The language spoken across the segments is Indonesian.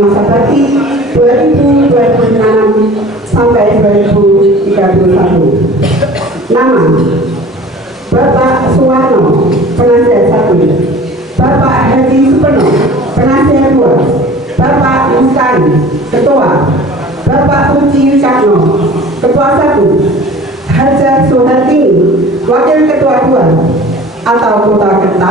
masa bakti 2026 sampai 2031. Nama: Bapak Suwarno, penasihat 1. Bapak Haji Supeno, penasihat 2. Bapak Mustari, ketua. Bapak Uci Karno, ketua 1. Haja Suhartini, wakil ketua 2 atau kota Kerta.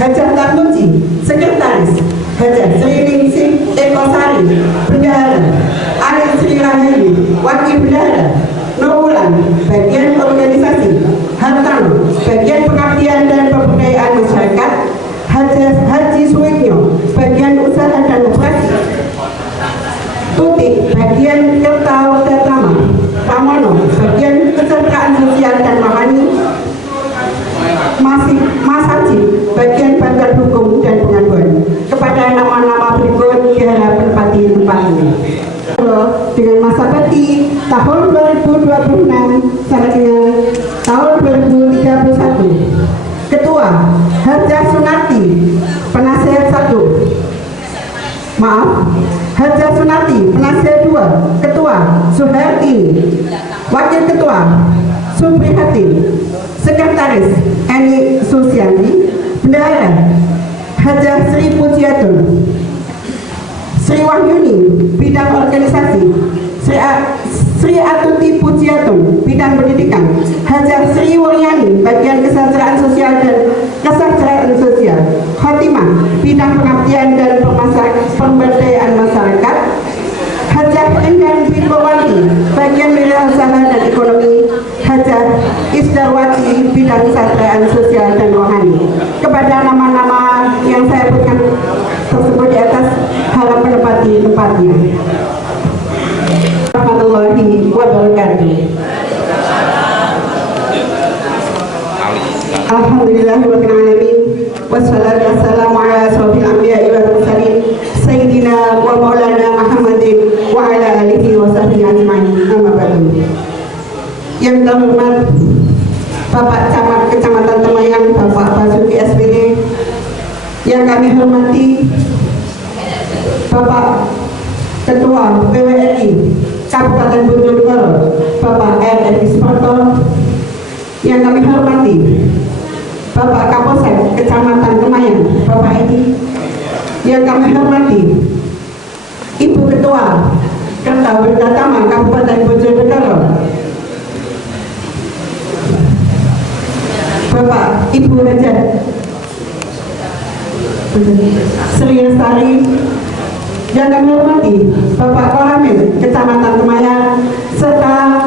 Haja Tarmuji, sekretaris. Haja Sri Ningsih Ekosari, bendahara. Arif Sri Raheli, wakil bendahara. Nurulan, bagian organisasi. Hartano, bagian pengabdian dan pemberdayaan masyarakat. Haji Suwiknyo, bagian usaha dan operasi. Tutik, bagian Kertawadatama. Pramono, bagian kesejahteraan sosial dan rohani. Mas Haji, bagian bantuan hukum dan pengaduan. Kepada nama-nama berikut diharap menempati tempatnya. Dengan masa bakti tahun 2026 sampai dengan tahun 2031. Ketua Haja Sunati, penasihat 1. Haja Sunati, penasihat 2. Ketua Suharti. Wakil ketua Suprihatin. Sekretaris Eni Susianti. Bendahara Haja Sri Pujiatun. Sri Wahyuni, bidang organisasi. Sri Atuti Pujiatun, bidang pendidikan. Haja Sri Wuryani, bagian kesejahteraan sosial dan kesejahteraan sosial. Khotimah, bidang pengabdian dan pemberdayaan masyarakat. Haja Endang Bipowati, bagian wirausaha dan ekonomi. Haja Isdarwati, bidang kesejahteraan sosial dan rohani. Kepada nama-nama yang saya berikan tersebut di atas, harap menempati tempatnya. Warahmatullahi wabarakatuh. Alhamdulillahirabbil alamin. Wassalatu wassalamu ala asyrofil anbiya'i wal mursalin sayyidina wa maulana Muhammadin wa ala alihi wa sahbihi ajma'in. Amma ba'du. Yang terhormat Bapak Camat Kecamatan Temayang, Bapak Basuki SPD. Yang kami hormati Bapak Ketua PWRI Kabupaten Bojonegoro, Bapak R.Edi Suparto. Yang kami hormati Bapak Kapolsek Kecamatan Temayang, Bapak Edi. Yang kami hormati Ibu Ketua Kertawadatama Kabupaten Bojonegoro, Bapak Ibu Haja Sri Lestari. Yang kami hormati Bapak Koramil Kecamatan Temayang serta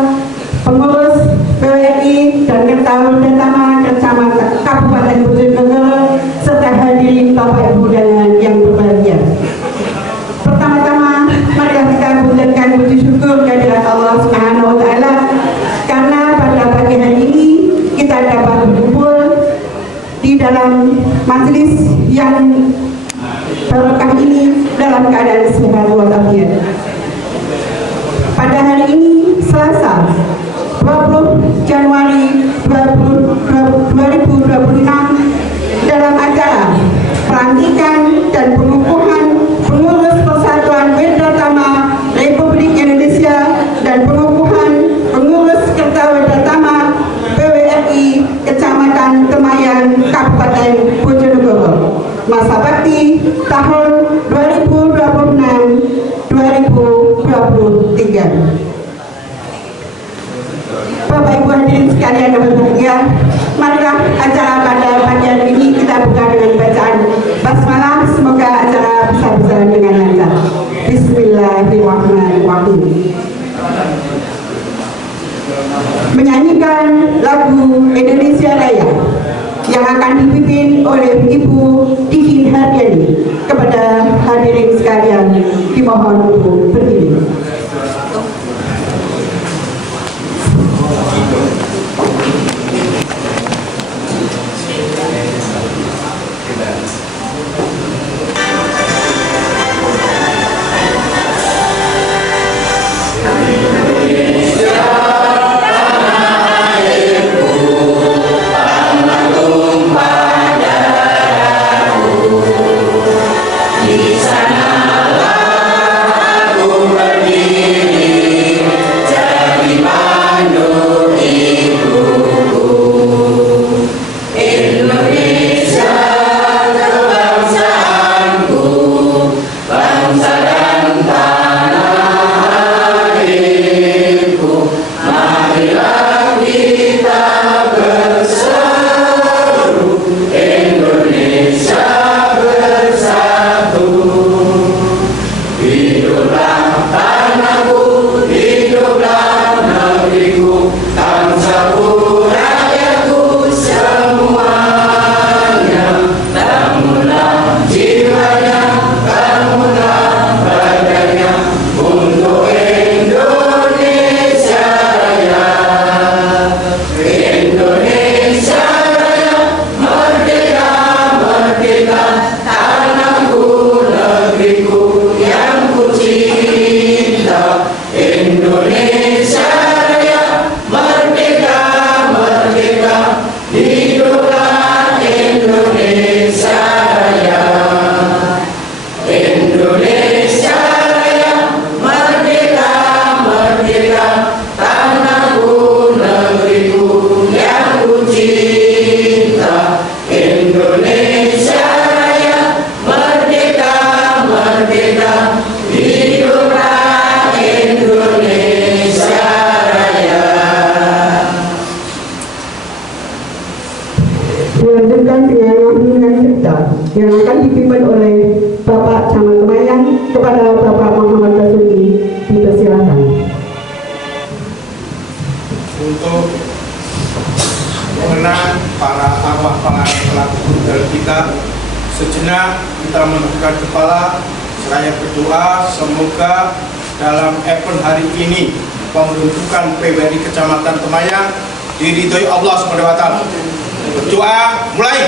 pengurus PWRI dan Kertawadatama Kecamatan Kabupaten Bojonegoro serta hadirin Bapak Ibu dan yang berbahagia. Pertama-tama marilah kita panjatkan puji syukur kehadirat Allah Subhanahu wa taala karena pada pagi hari ini kita dapat berkumpul di dalam majelis yang barokah ini dalam keadaan sehat walafiat. Pada hari ini Selasa 20 Januari 2026 dalam acara pelantikan dan pengukuhan pengurus Persatuan Wedatama Republik Indonesia dan pengukuhan pengurus Kertawadatama PWRI Kecamatan Temayang Kabupaten Bojonegoro masa bakti tahun 2026-2023. Bapak Ibu hadirin sekalian yang berbahagia, marilah acara pada pagi hari ini kita buka dengan bacaan basmalah. Semoga acara bisa berjalan dengan lancar. Bismillahirrahmanirrahim. Menyanyikan lagu Indonesia Raya yang akan dipimpin oleh Ibu Dikin Hardiani. Kepada hadirin sekalian dimohon untuk berdiri. Di sana Dilanjutkan dengan lantunan cipta yang akan dipimpin oleh Bapak Camat Kemayang. Kepada Bapak Muhammad Basuki dipersilakan. Untuk mengenang para arwah para pelaku budaya kita, sejenak kita menundukkan kepala seraya berdoa semoga dalam event hari ini pembentukan PWRI Kecamatan Kemayang diridhoi Allah SWT. Berdoa mulai.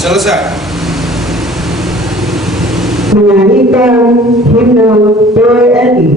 Selesai. Menyanyikan himne PWRI.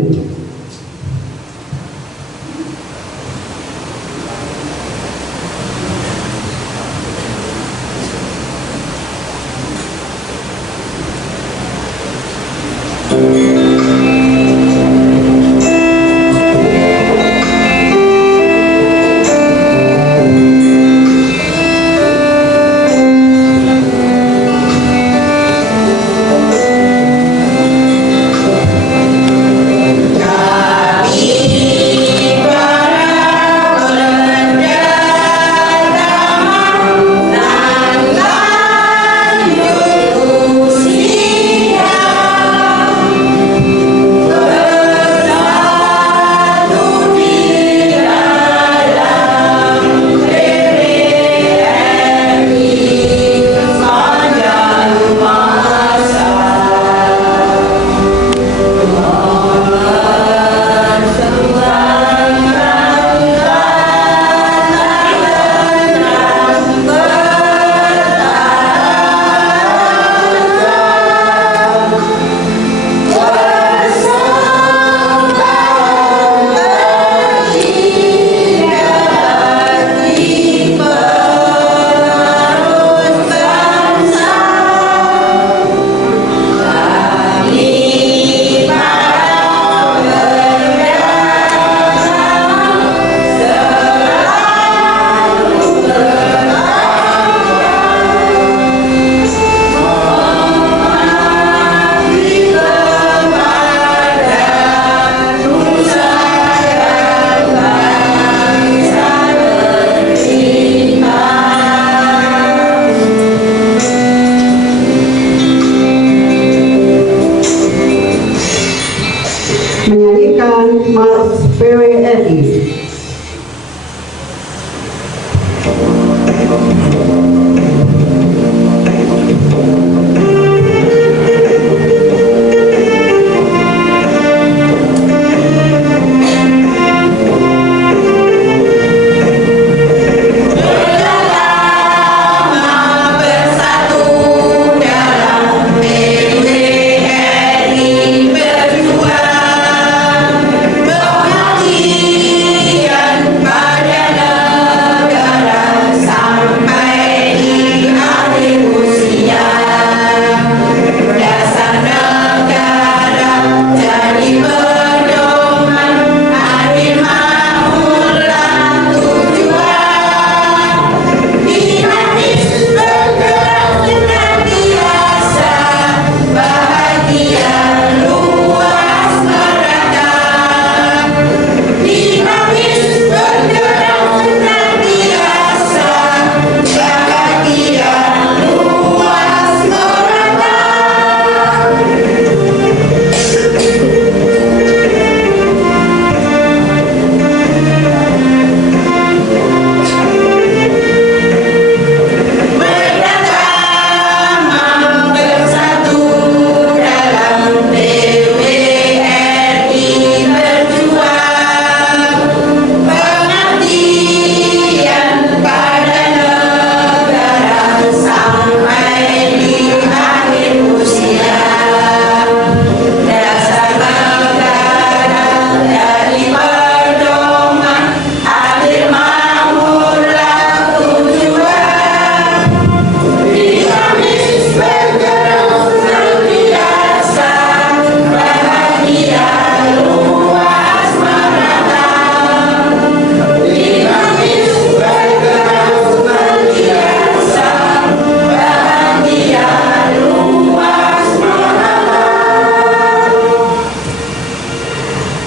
Mars PWRI.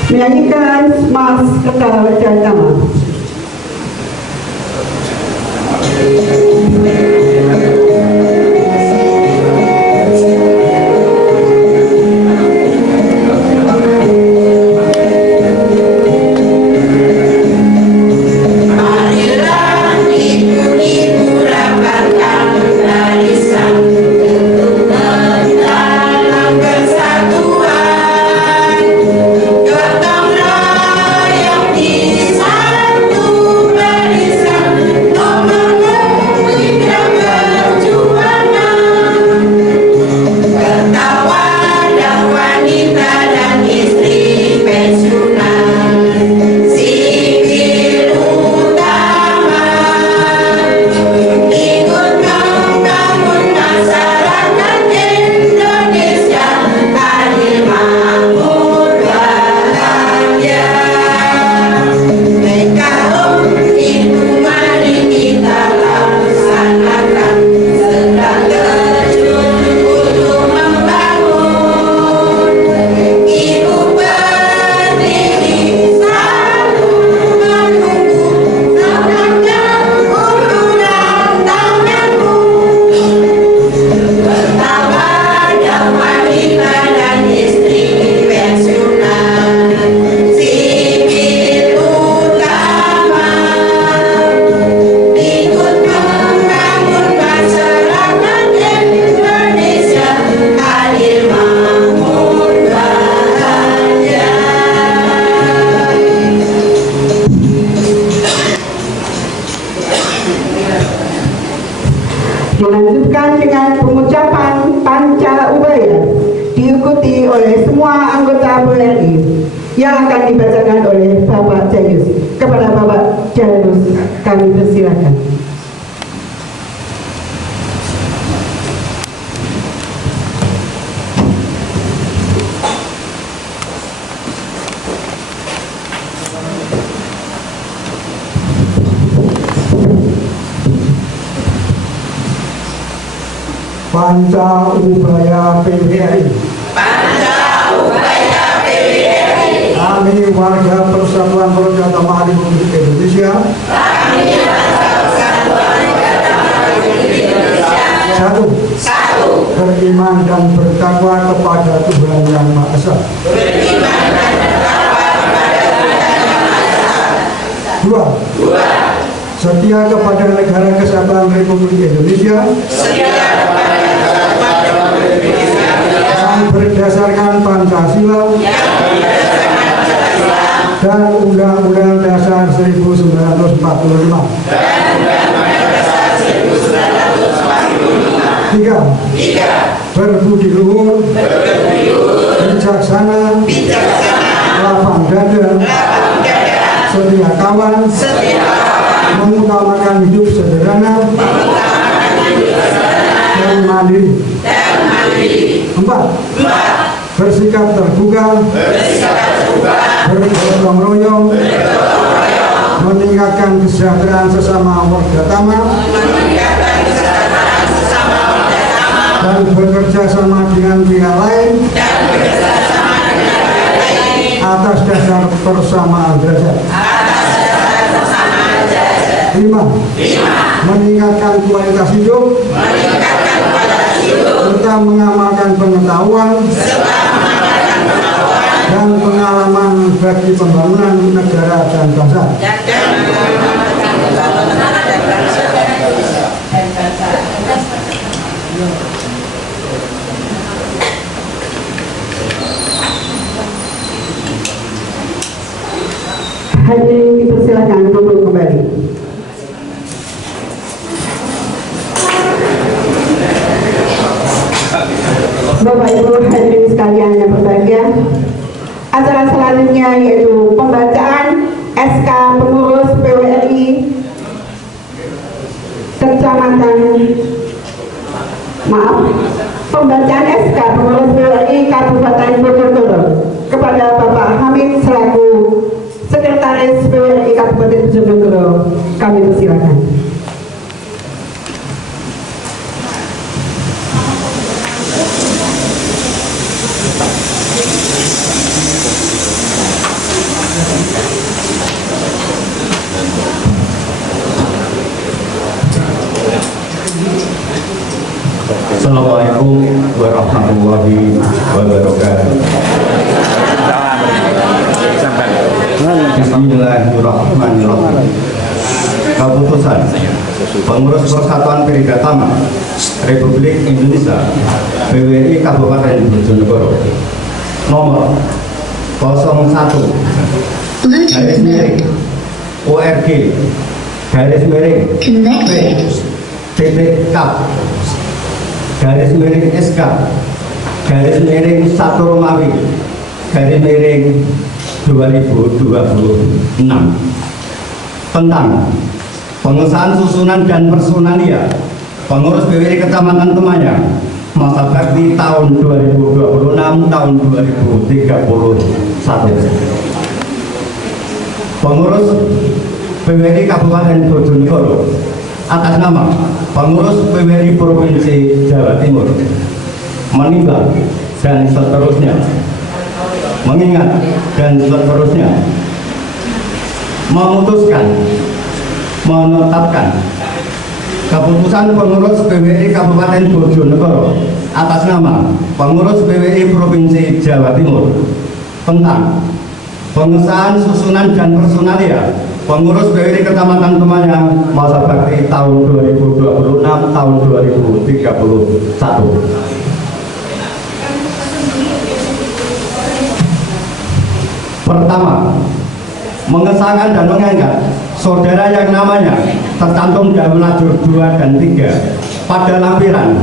Menyanyikan Mars Kekal Jayatama. Dilanjutkan dengan pengucapan Panca Ubaya diikuti oleh semua anggota BRI yang akan dibacakan oleh Bapak Jayus. Kepada Bapak Jayus kami persilakan. Panca Ubaya PWRI. Panca Ubaya PWRI. Kami warga Persatuan Beragama Republik Indonesia. Kami warga Persatuan Beragama Republik Indonesia. Satu. Beriman dan bertakwa kepada Tuhan Yang Maha Esa. Beriman dan bertakwa kepada setia kepada Negara Kesatuan Republik Indonesia yang berdasarkan Pancasila dan Undang-Undang Dasar 1945. Tiga, berbudi luhur, bijaksana, lapang dada, setia kawan, mengutamakan hidup sederhana dan mandiri. Empat, bersikap terbuka, bergotong royong, meningkatkan kesejahteraan sesama warga Tama, dan bekerja sama dengan pihak lain atas dasar persamaan derajat. 5. Meningkatkan kualitas hidup serta mengamalkan pengetahuan dan pengalaman bagi pembangunan negara dan bangsa. Hadirin dipersilakan duduk kembali. Bapak Ibu hadirin sekalian yang berbahagia, acara selanjutnya yaitu pembacaan SK Pengurus PWRI pembacaan SK Pengurus PWRI Kabupaten Bojonegoro kepada Bapak Hamid selaku Sekretaris PWRI Kabupaten Bojonegoro. Kami persilakan. Assalamualaikum warahmatullahi wabarakatuh. Bismillahirrahmanirrahim. Keputusan Pengurus Persatuan Perida Tama Republik Indonesia PWRI Kabupaten Bojonegoro nomor 01 garis miring ORG garis miring P.K garis miring SK garis miring 1 Romawi garis miring 2026 tentang pengesahan susunan dan personalia pengurus PWRI Kecamatan Temanyang masa bakti tahun 2026 tahun 2031. Pengurus PWRI Kabupaten Bojonegoro atas nama pengurus PWRI Provinsi Jawa Timur menimbang dan seterusnya mengingat dan seterusnya memutuskan menetapkan keputusan pengurus PWRI Kabupaten Bojonegoro atas nama pengurus PWRI Provinsi Jawa Timur tentang pengesahan susunan dan personalia pengurus PWRI Kecamatan Temanyang masa bakti tahun 2026 tahun 2031. Pertama, mengesahkan dan mengangkat saudara yang namanya tercantum dalam lajur 2 dan 3 pada lampiran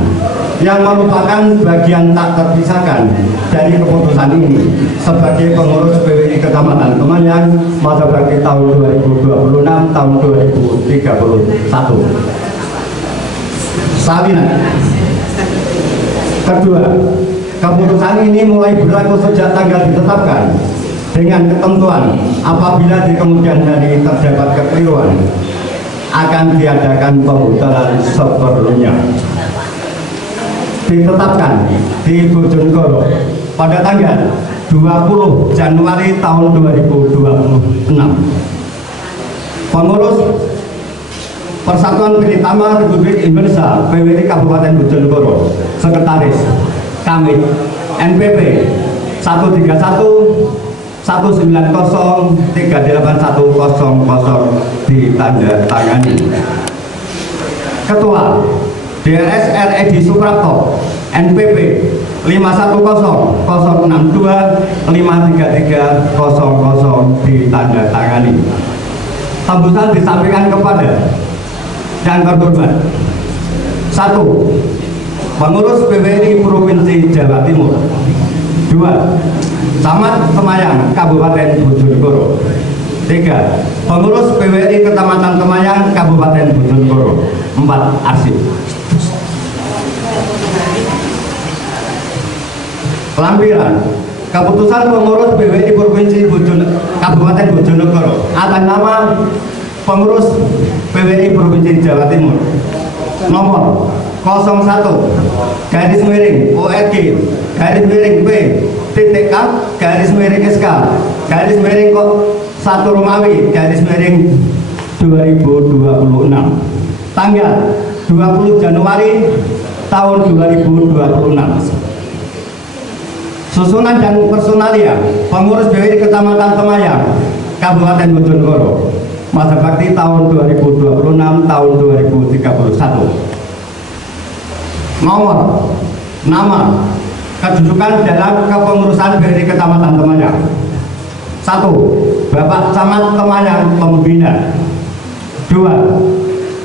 yang merupakan bagian tak terpisahkan dari keputusan ini sebagai pengurus PWRI Kecamatan Temanyang masa bakti tahun 2026 tahun 2031. Salinan. Kedua, keputusan ini mulai berlaku sejak tanggal ditetapkan dengan ketentuan apabila di kemudian hari terdapat kekeliruan akan diadakan pemutaran sebelumnya. Ditetapkan di Bojonegoro pada tanggal 20 Januari tahun 2026. Pengurus Persatuan PWRI Tama Republik Indonesia PWRI Kabupaten Bojonegoro, Sekretaris kami NPP 131 190381000 ditandatangani. Ketua DRS RED Suprapto NPP 512062533000 ditandatangani. Tembusan disampaikan kepada yang terhormat. 1. Pengurus PWRI Provinsi Jawa Timur. 2. Camat Temayang Kabupaten Bojonegoro. 3. Pengurus PWRI Kecamatan Temayang Kabupaten Bojonegoro. 4. Arsip. Lampiran keputusan pengurus PWRI Provinsi Kabupaten Bojonegoro atas nama pengurus PWRI Provinsi Jawa Timur nomor 01 garis miring ORG garis miring P titik K garis miring SK garis miring 1 Romawi garis miring 2026 tanggal 20 Januari tahun 2026. Susunan dan personalia pengurus PWRI Kecamatan Temayang Kabupaten Bojonegoro masa bakti tahun 2026 tahun 2031. Nomor, nama, kedudukan dalam kepengurusan PWRI Kecamatan Temayang. 1. Bapak Camat Temayang Pembina. 2.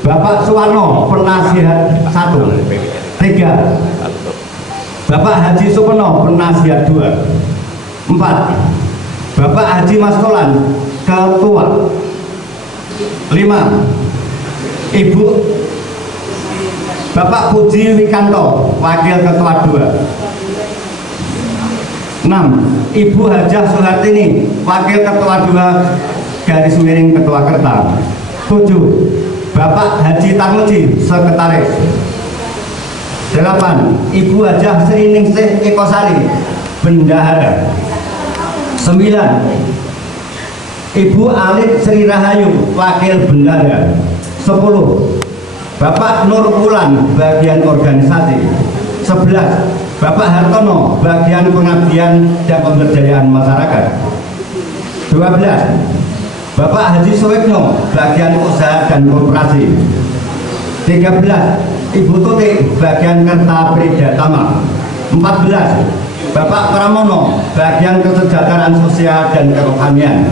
Bapak Suwarno Penasihat 1. 3. Bapak Haji Supeno Penasihat 2. 4. Bapak Haji Maskolan Ketua. 5. Ibu Bapak Puji Wikanto Wakil Ketua 2. 6. Ibu Hajah Suhartini Wakil Ketua 2 garis miring Ketua Kerta. 7. Bapak Haji Tarmuji Sekretaris. 8. Ibu Hajah Sri Ningsih Ekosari Bendahara. 9. Ibu Alit Sri Rahayu Wakil Bendahara. 10. Bapak Nur Wulan bagian organisasi. 11. Bapak Hartono bagian pengabdian dan pemberdayaan masyarakat. 12. Bapak Haji Suwekno bagian usaha dan koperasi. 13. Ibu Tutik bagian Kerta Pridatama. 14. Bapak Pramono bagian kesejahteraan sosial dan kerohanian.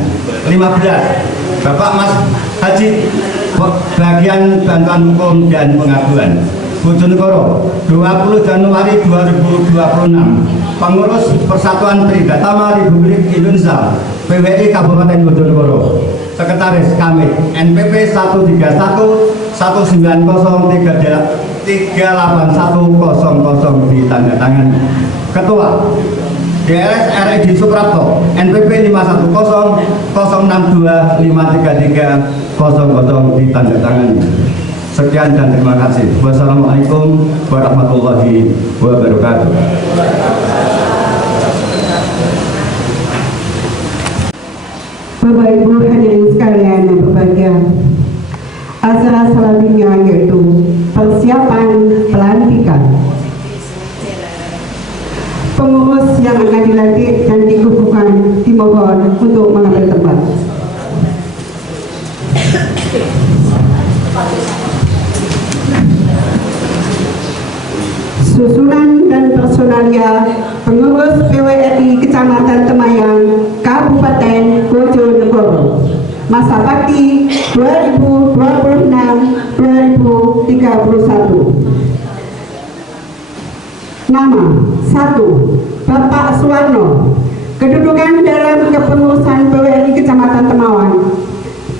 15. Bapak Mas Haji bagian bantuan hukum dan pengaduan. Bojonegoro 20 Januari 2026. Pengurus Persatuan Pridatama Republik Indonesia PWRI Kabupaten Bojonegoro. Sekretaris Kamit NPP 13119038100 ditandatangani. Ketua DRS RED Suprapto NPP 510062533000 ditandatangani. Sekian dan terima kasih. Wassalamualaikum warahmatullahi wabarakatuh. Bapak Ibu hadirin sekalian yang berbahagia, acara selanjutnya yaitu persiapan pelantikan pengurus yang akan dilantik dan dikukuhkan dimohon untuk mengambil tempat. Susunan dan personalia pengurus PWRI Kecamatan Temayang Kabupaten Bojonegoro masa bakti 2026-2031. Nama 1. Bapak Suwarno. Kedudukan dalam kepengurusan PWRI Kecamatan Temayang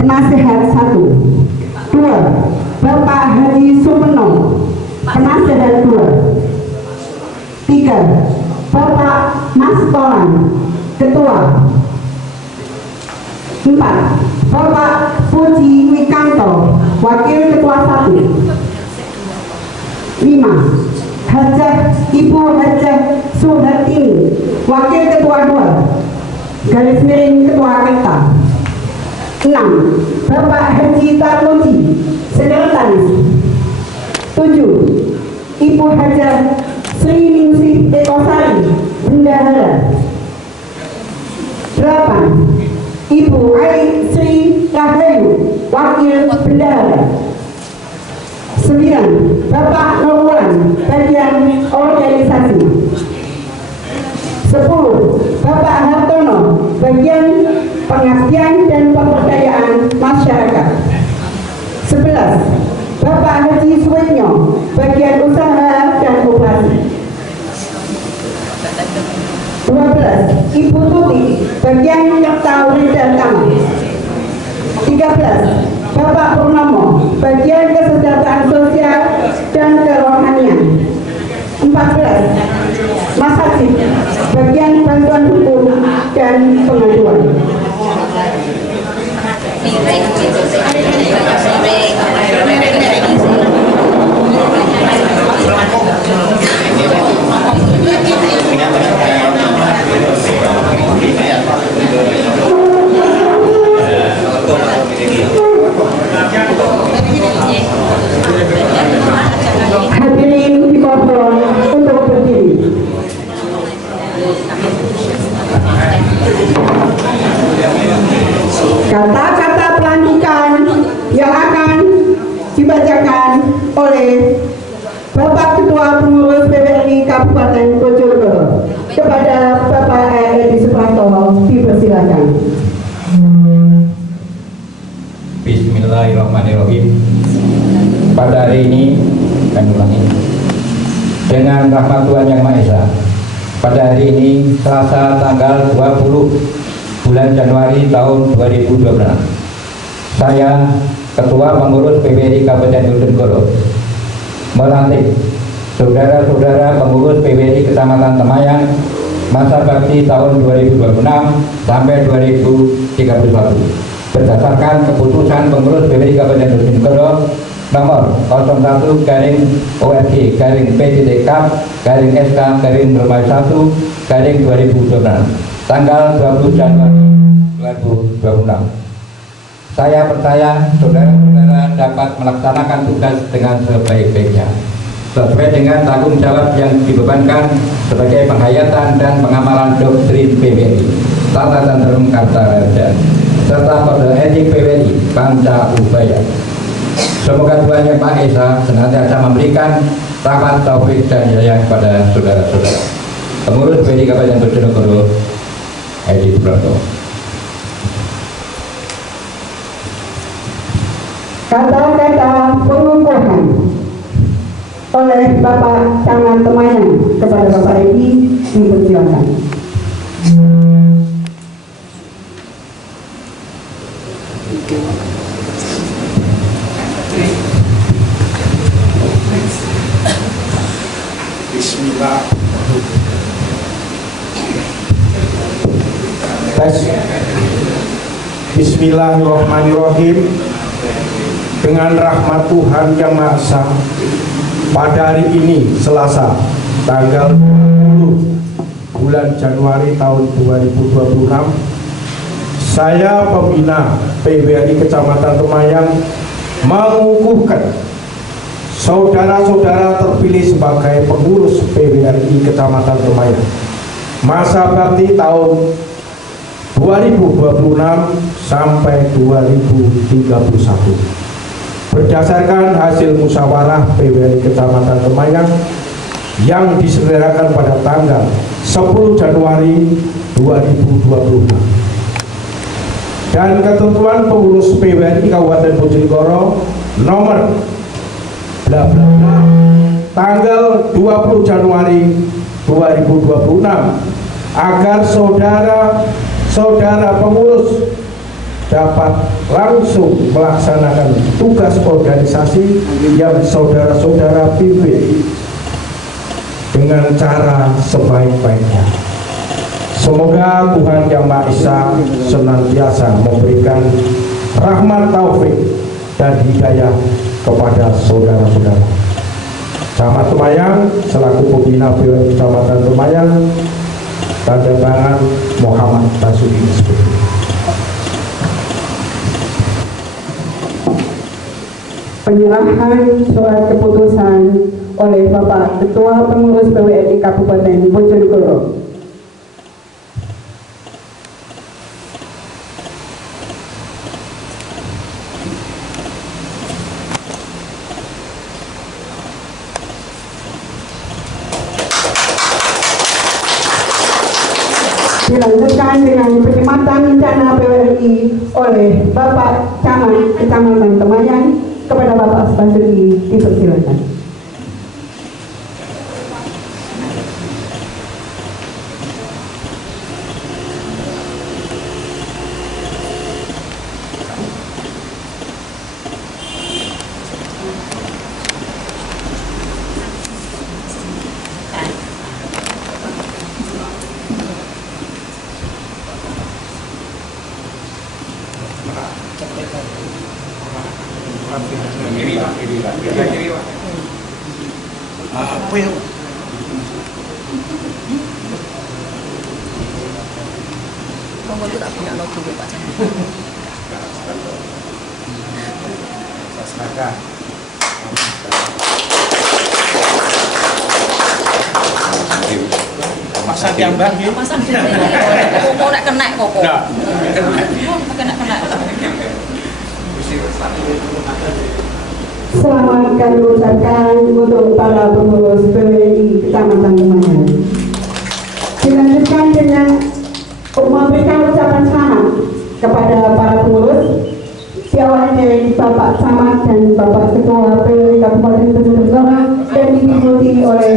Penasehat 1. 2. Bapak Haji Supeno Penasehat 2. 3. Bapak Mas Tolan Ketua. 4. Bapak Puji Wikanto Wakil Ketua 1. 5. Ibu Hajah Suhartini Wakil Ketua 2 garis miring Ketua Kerta. 6. Bapak Haji Tarmuji Sekretaris. 7. Ibu Hajah Sri Ningsih Ekosari Bendahara. 8. Ibu Ali Sri Rahayu, Wakil Bendahara. 9. Bapak Nurwan, bagian organisasi. 10. Bapak Hartono, bagian pengabdian dan pemberdayaan masyarakat. 11. Bapak Haji Suwenyo, bagian usaha dan koperasi. 12. Ibu Tuti, bagian Kertawri dan Taman. 13. Bapak Purnomo, bagian kesejahteraan sosial dan kerohanian. 14. Mas Hasib, bagian bantuan hukum dan pengaduan. Hadirin dimohon untuk berdiri. Kata-kata pelantikan yang akan dibacakan oleh Bapak Ketua Pengurus PWRI Kabupaten Bojonegoro kepada Bapak Edi Suprapto dipersilakan. Bismillahirrahmanirrahim. Pada hari ini kami ulangi, dengan rahmat Tuhan Yang Maha Esa, pada hari ini Selasa tanggal 20 bulan Januari tahun 2012, saya Ketua Pengurus PWRI Kabupaten Bojonegoro melantik saudara-saudara pengurus PWRI Kecamatan Temayang masa bakti tahun 2026 sampai 2031 berdasarkan keputusan pengurus PWRI Kabupaten Bojonegoro nomor 01-PTDK/PSK/01-2012 tanggal 20 Januari 2026. Saya percaya saudara-saudara dapat melaksanakan tugas dengan sebaik-baiknya sesuai dengan tanggung jawab yang dibebankan sebagai penghayatan dan pengamalan doktrin PWRI, tata tentrem Kartarada, serta kode etik PWRI Panca Ubaya. Semoga Tuhan Yang Maha Esa senantiasa memberikan rahmat, taufik dan hidayah kepada saudara-saudara. Pengurus PWRI Kabupaten Bojonegoro, Edi Suprapto. Kata-kata pengukuhan oleh Bapak Camat Temayang kepada Bapak Edi dipersilakan. Bismillah. Bismillahirrahmanirrahim. Dengan rahmat Tuhan Yang Maha Esa, pada hari ini Selasa tanggal 20 bulan Januari tahun 2026, saya pembina PWRI Kecamatan Temayang mengukuhkan saudara-saudara terpilih sebagai pengurus PWRI Kecamatan Temayang masa bakti tahun 2026 sampai 2031 berdasarkan hasil musyawarah PWRI Kecamatan Temayang yang diselenggarakan pada tanggal 10 Januari 2026 dan ketentuan pengurus PWRI Kabupaten Bojonegoro nomor bla bla bla tanggal 20 Januari 2026 agar saudara pengurus dapat langsung melaksanakan tugas organisasi yang saudara-saudara pimpin dengan cara sebaik-baiknya. Semoga Tuhan Yang Maha Esa senantiasa memberikan rahmat, taufik dan hidayah kepada saudara-saudara. Camat Temayang selaku pembina PWRI Kecamatan Temayang, tanda tangan Muhammad Basuki SPP. Penyerahan surat keputusan oleh Bapak Ketua Pengurus PWRI Kabupaten Bojonegoro. oleh Bapak Camat Kecamatan Temayan. Kepada Bapak Spandudi dipersilakan. Monggo itu tak punya logo Pak Camat. Masa diambang ya? Pasang koko nek kena koko. Nah, Kena. Selamat kami ucapkan untuk para pengurus PWRI Kecamatan Temayan. Dilanjutkan dengan memberikan ucapan selamat kepada para pengurus, diawali dari Bapak Camat dan Bapak Ketua PWRI Kabupaten Bojonegoro dan diikuti oleh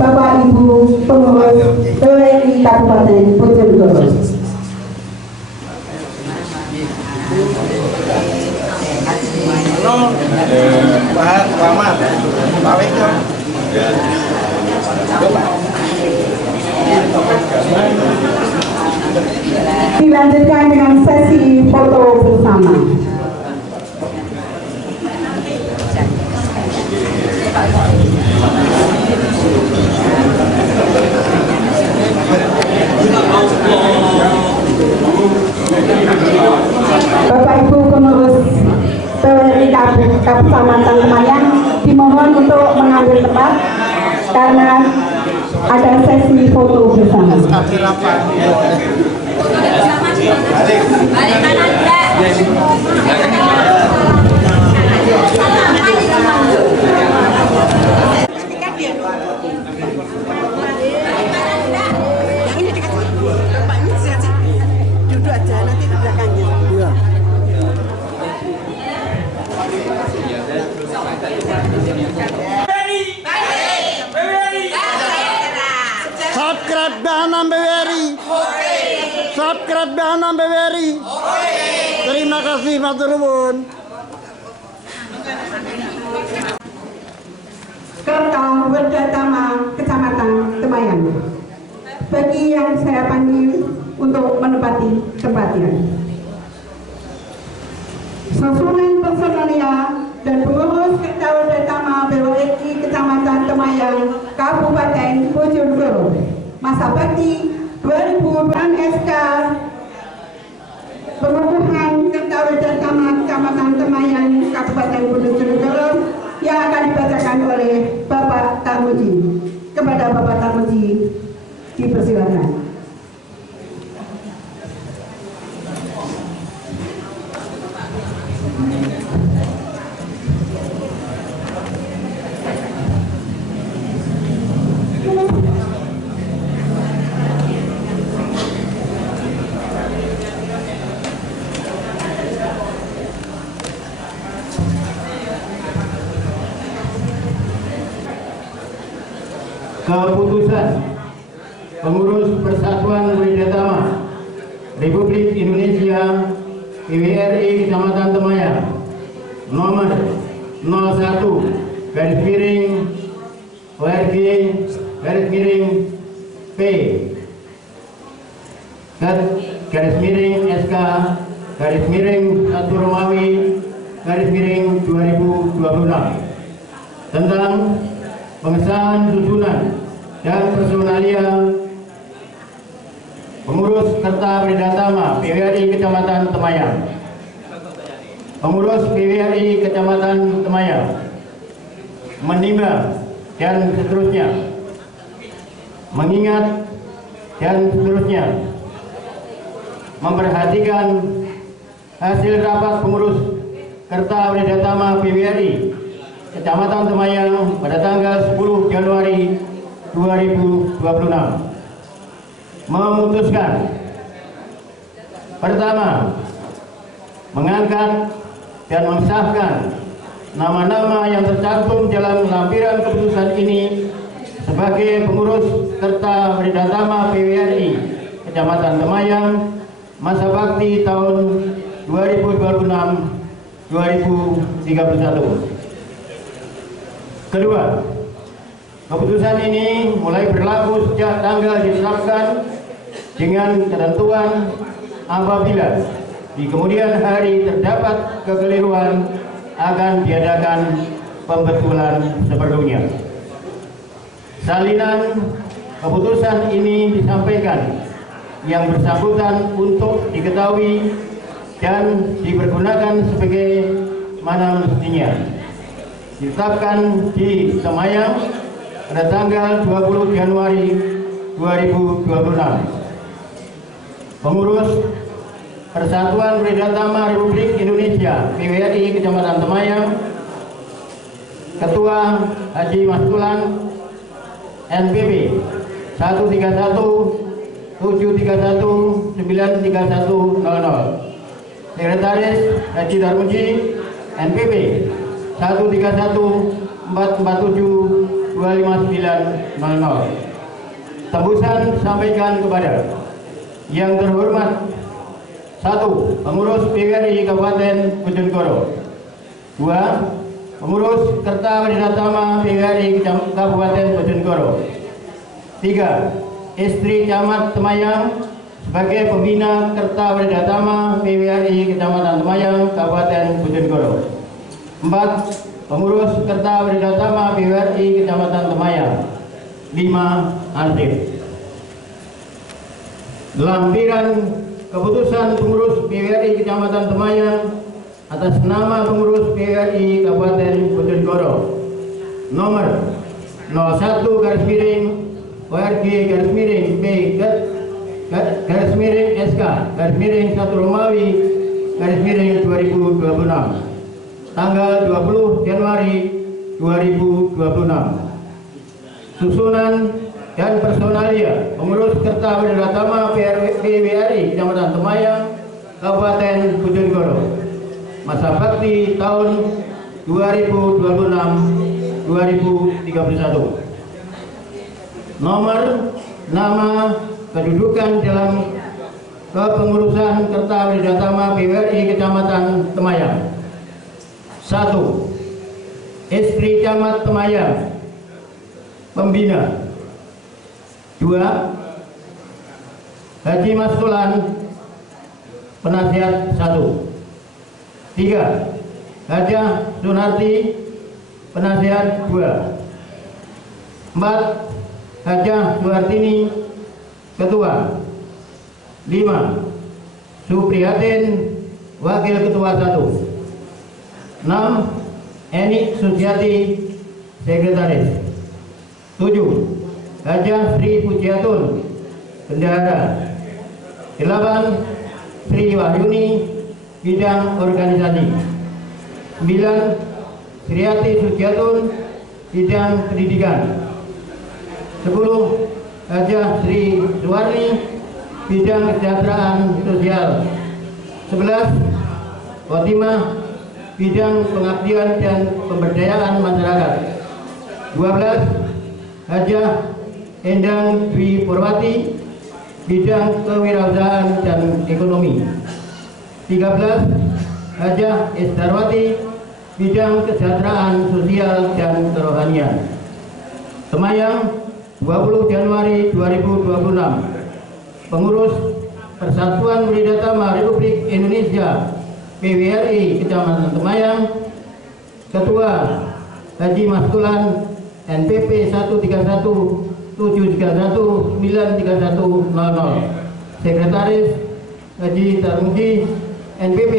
Bapak Ibu pengurus PWRI Kabupaten Bojonegoro. halo, Pak Selamat, Pak Weko. Dilanjutkan dengan sesi foto bersama. Bapak Ibu pengurus PWRI Kecamatan Temayan dimohon untuk mengambil tempat karena ada sesi foto bersama. Balik kanan, Mbak. Duduk aja nanti di belakangnya. Subscribe Bahanam BWRI. Subscribe Bahanam BWRI. Terima kasih matur nuwun. Kerta Werdatama Kecamatan Temayan. Bagi yang saya panggil untuk menempati tempatnya. Susunan personalia dan pengurus Kerta Werdatama BWRI Kecamatan Temayan Kabupaten Bojonegoro. Masa bakti 2000 SK pengukuhan Kerta Werdatama Kecamatan Temayan Kabupaten Bojonegoro yang akan dibacakan oleh Bapak Tarmuji. Kepada Bapak Tarmuji dipersilakan. Keputusan Pengurus Persatuan Werdatama Republik Indonesia PWRI Kecamatan Temayan nomor 01 garis miring ORG garis miring P garis miring SK garis miring 1 Romawi garis miring 2026 tentang pengesahan susunan dan personalia pengurus Kerta Werdatama PWRI Kecamatan Temayan. Pengurus PWRI Kecamatan Temayan menimbang dan seterusnya, mengingat dan seterusnya, memperhatikan hasil rapat pengurus Kerta Werdatama PWRI Kecamatan Temayan pada tanggal 10 Januari 2026 memutuskan: pertama, mengangkat dan mensahkan nama-nama yang tercantum dalam lampiran keputusan ini sebagai pengurus Kerta Wiradhatama PWRI Kecamatan Temayang masa bakti tahun 2026-2031. Kedua, keputusan ini mulai berlaku sejak tanggal ditetapkan dengan ketentuan apabila di kemudian hari terdapat kekeliruan akan diadakan pembetulan sebelumnya. Salinan keputusan ini disampaikan yang bersangkutan untuk diketahui dan dipergunakan sebagai mana mestinya. Ditetapkan di Temayang pada tanggal 20 Januari 2026. Pengurus Persatuan Wiradhatama Republik Indonesia PWRI Kecamatan Temayang, Ketua Haji Mastulan NPP 131-731-93100, Sekretaris Haji Darmuji NPP 131-447-25900. Tembusan sampaikan kepada yang terhormat 1. Pengurus PWRI Kabupaten Bojonegoro. 2. Pengurus Kerta Wiradhatama PWRI Kabupaten Bojonegoro. 3. Istri Camat Temayang sebagai pembina Kerta Wiradhatama PWRI Kecamatan Temayang Kabupaten Bojonegoro. 4. Pengurus Kerta Wiradhatama PWRI Kecamatan Temayang. 5. Arsip. Lampiran keputusan pengurus PWRI Kecamatan Temayang atas nama pengurus PWRI Kabupaten Bojonegoro nomor 01-P-SK-1 tanggal 20 Januari 2026. Susunan dan personalia pengurus Kerta Wiradhatama PWRI Kecamatan Temayang Kabupaten Bojonegoro masa bakti tahun 2026-2031. Nomor, nama, kedudukan dalam kepengurusan Kerta Wiradhatama PWRI Kecamatan Temayang. 1. Istri Camat Temayang, pembina. 2. Haji Mastulan, penasihat 1. 3. Hajah Sunarti, penasihat 2. 4. Hajah Suhartini, ketua. 5. Suprihatin, wakil ketua 1. 6. Eni Suciati, sekretaris. 7. Hajah Sri Pujiatun, bendahara. 8. Sri Wahyuni, bidang organisasi. 9. Sriati Sujiatun, bidang pendidikan. 10. Hajah Sri Suwarni, bidang kesejahteraan sosial. 11. Khotimah, bidang pengabdian dan pemberdayaan masyarakat. 12. Hajah Endang Dwi Purwati, bidang kewirausahaan dan ekonomi. 13. Hajah Esdarwati, bidang kesejahteraan sosial dan kerohanian. Temayang, 20 Januari 2026. Pengurus Persatuan Wiradhatama Republik Indonesia PWRI Kecamatan Temayang, Ketua Haji Mastulan NPP 131-731-93100, Sekretaris Haji Darmuji NPP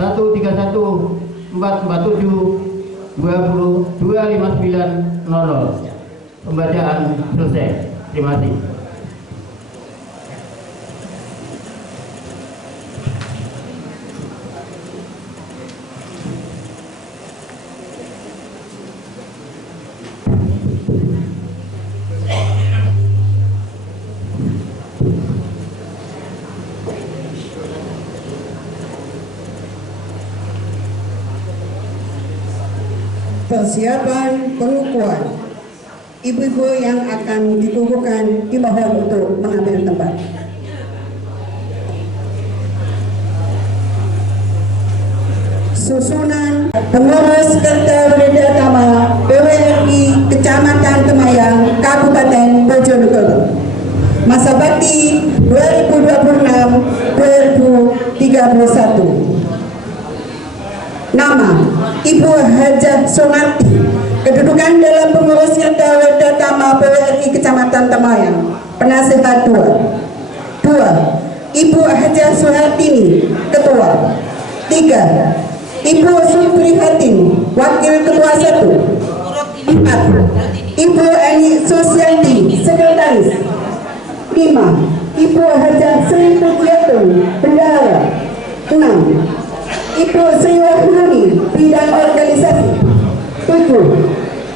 131-447-25900. Pembacaan selesai. Terima kasih. Persiapan pengukuhan. Ibu-ibu yang akan dikukuhkan dimohon untuk mengambil tempat. Susunan pengurus Kerta Wiradama PWRI Kecamatan Temayang, Kabupaten Bojonegoro. Masa bakti 2026-2031. Nama Ibu Hajah Somarti. Kedudukan dalam pengurus Kerta Wiradama PWRI Kecamatan Temayang, Penasehat 2. Ibu Hajah Suhartini, Ketua. 3. Ibu Supri Hatin, Wakil Ketua 1. 4. Ibu Ani Sosianti, Sekretaris. 5. Ibu Hajah Sri Pujiatun, Bendahara. 6. Ibu Sri Wahyuni, Bidang Organisasi. 7.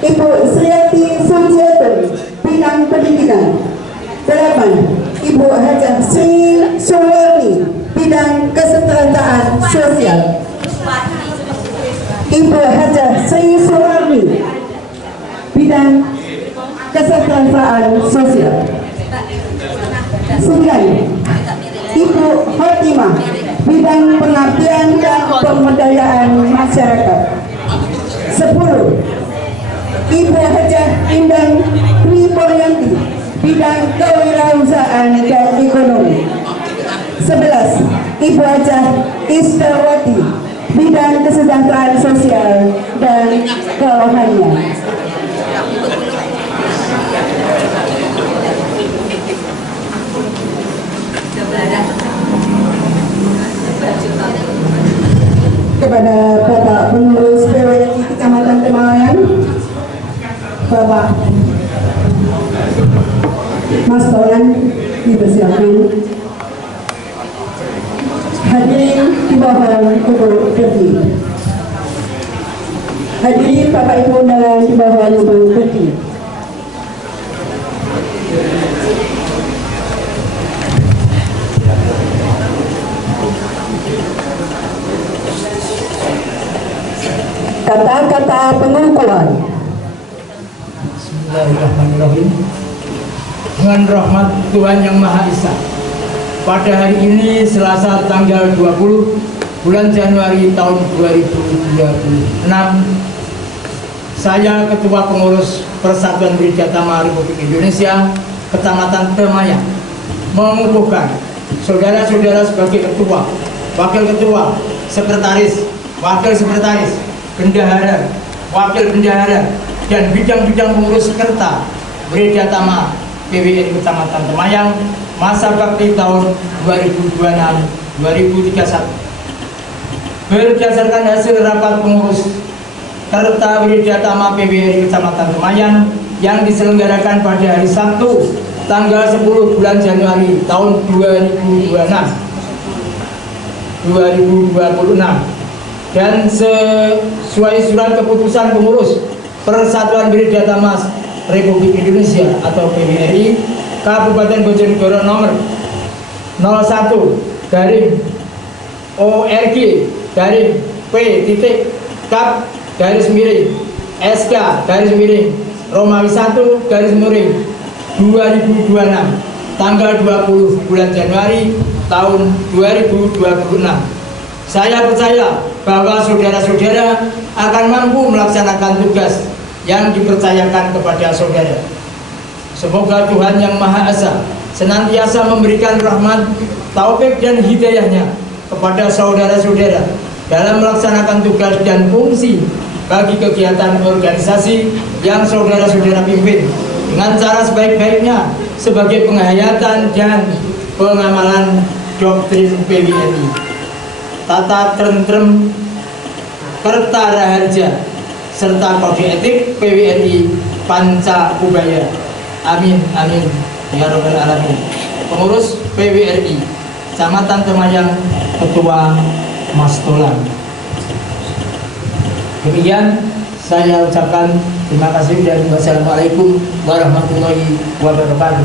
Ibu Sriati Sujiatun, Bidang Pendidikan. 8. Ibu Hajah Sri Suwarni, Bidang Kesetaraan Sosial. Ibu Hajah Sri Suwarni, Bidang Kesetaraan Sosial. 9. Ibu Fatimah, Bidang Pengabdian dan Pemberdayaan Masyarakat. 10. Ibu Hajah Indang Dwi Polyanti, Bidang Kewirausahaan dan Ekonomi. 11. Ibu Hajah Isdawati, Bidang Kesejahteraan Sosial dan Kerohanian. Kepada Bapak Pengurus PWRI Kecamatan Temayang, Bapak Mas Tolan, dipersilakan. Hadirin dimohon untuk berdiri. Hadirin Bapak Ibu undangan dimohon untuk berdiri. Kata-kata pengukuhan. Bismillahirrahmanirrahim. Dengan rahmat Tuhan Yang Maha Esa, pada hari ini Selasa tanggal 20 bulan Januari tahun 2026, saya Ketua Pengurus Persatuan Wiradama Republik Indonesia Kecamatan Temayang mengukuhkan saudara-saudara sebagai ketua, wakil ketua, sekretaris, wakil sekretaris, bendahara, wakil bendahara, dan bidang-bidang pengurus Kerta Wiradama PWRI Kecamatan Temayang masa bakti tahun 2026-2031. Berdasarkan hasil rapat pengurus Kerta Wiradama PWRI Kecamatan Temayang yang diselenggarakan pada hari Sabtu tanggal 10 bulan Januari tahun 2026 dan sesuai surat keputusan pengurus Persatuan Wiradama Republik Indonesia atau PWRI Kabupaten Bojonegoro nomor 01-ORG-P-K-Romawi 1-Romawi 1-2026 tanggal 20 bulan Januari tahun 2026. Saya percaya bahwa saudara-saudara akan mampu melaksanakan tugas yang dipercayakan kepada saudara. Semoga Tuhan Yang Maha Esa senantiasa memberikan rahmat, taufik dan hidayahnya kepada saudara-saudara dalam melaksanakan tugas dan fungsi bagi kegiatan organisasi yang saudara-saudara pimpin dengan cara sebaik-baiknya sebagai penghayatan dan pengamalan doktrin PWRI, tata tentrem Kerta Raharja, serta kode etik PWRI Panca Ubaya. Amin, amin, ya Rabbal Alamin. Pengurus PWRI Kecamatan Temayang, Ketua Mas Tolan. Demikian saya ucapkan terima kasih dan wassalamualaikum warahmatullahi wabarakatuh.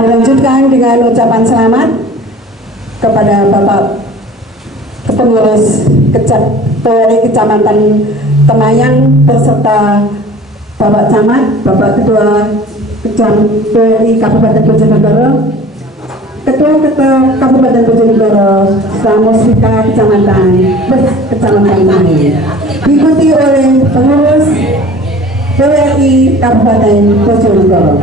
Melanjutkan dengan ucapan selamat kepada Bapak Pengurus PWRI Kecamatan Temayang beserta Bapak Camat, Bapak Ketua PWRI Kabupaten Bojonegoro, Ketua Kabupaten Bojonegoro, Musbika Kecamatan Temayang, diikuti oleh pengurus PWRI Kabupaten Bojonegoro.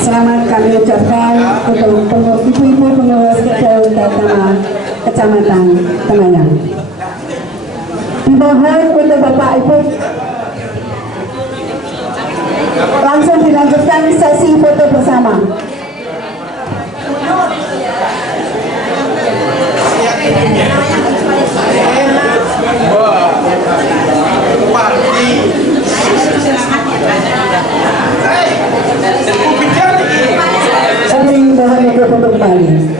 Selamat kami ucapkan untuk ibu-ibu pengurus Utama Kecamatan Temayang. Dimohon untuk Bapak Ibu langsung dilanjutkan sesi foto bersama. Kami mohon untuk foto kembali.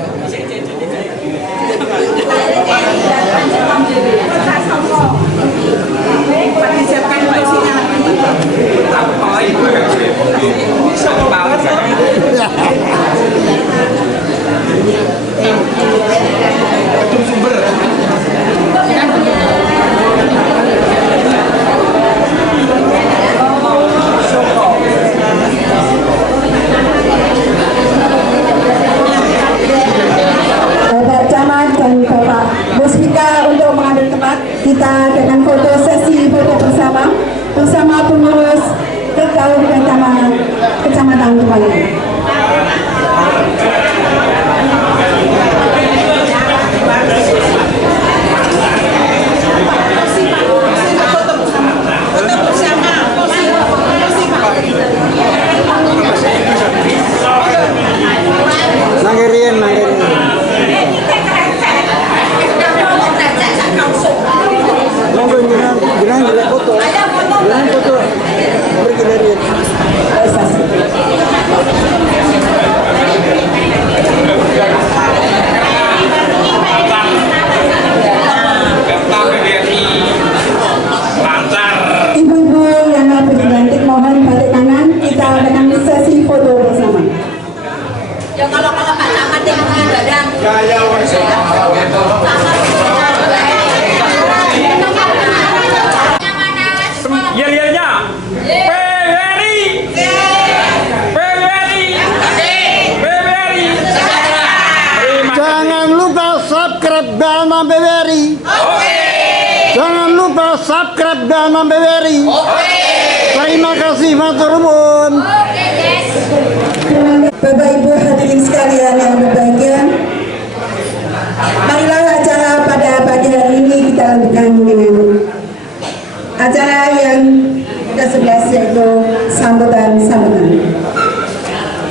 Bapak Camat dan Bapak Musbika untuk mengambil tempat, kita dengan foto sesi foto bersama pengurus Kecamatan Temayang. Ibu-ibu yang lebih cantik mohon balik kanan, kita dengan sesi foto bersama. Ya kalau Pak Camat yang punya badan. Yel-yelnya PWRI Jangan lupa subscribe Dalman PWRI. Jangan lupa subscribe Dalman PWRI. Terima kasih matur nuwun. Bapak Ibu hadirin sekalian yang berbahagia, marilah acara pada pagi hari ini kita lanjutkan dengan acara yang ke-11 yaitu sambutan.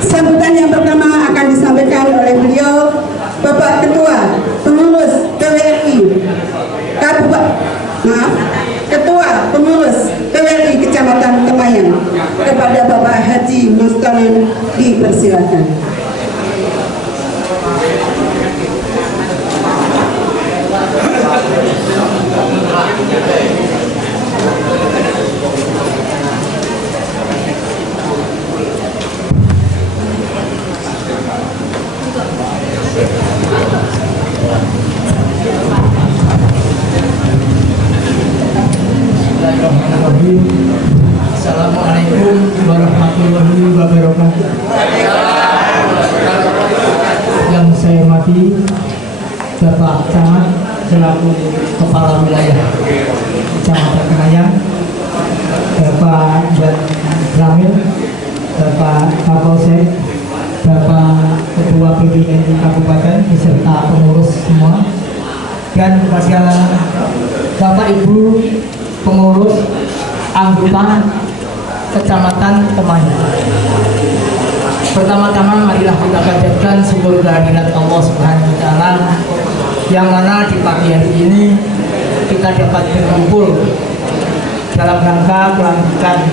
Sambutan yang pertama akan disampaikan oleh beliau Bapak Ketua Pengurus PWRI Ketua Pengurus PWRI Kecamatan Temayang, kepada Bapak Haji Mustolim, dipersilakan. Assalamualaikum warahmatullahi wabarakatuh. Yang saya hormati Bapak Camat selaku Kepala Wilayah Kecamatan Temayang, Bapak Ramil, Bapak Kapolsek, Bapak Ketua PWRI Kabupaten beserta pengurus semua, dan kepada Bapak Ibu pengurus anggota Kecamatan Temayang. Pertama-tama marilah kita panjatkan syukur kehadirat Allah Subhanahu wa taala yang mana di pagi hari ini kita dapat berkumpul dalam rangka pelantikan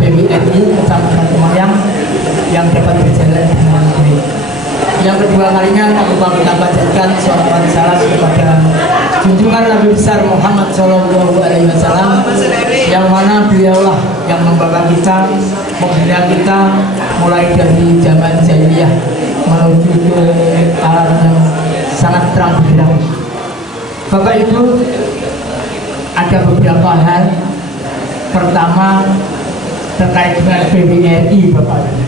PWRI Kecamatan Temayang yang dapat berjalan dengan baik. Yang kedua kalinya kita panjatkan sholawat salam kepada junjungan Nabi besar Muhammad SAW, yang mana beliaulah yang membawa kita, membina kita mulai dari zaman jahiliyah menuju ke arah yang sangat terang benderang. Bapak Ibu, ada beberapa hal. Pertama terkait dengan PBRI, Bapak Ibu.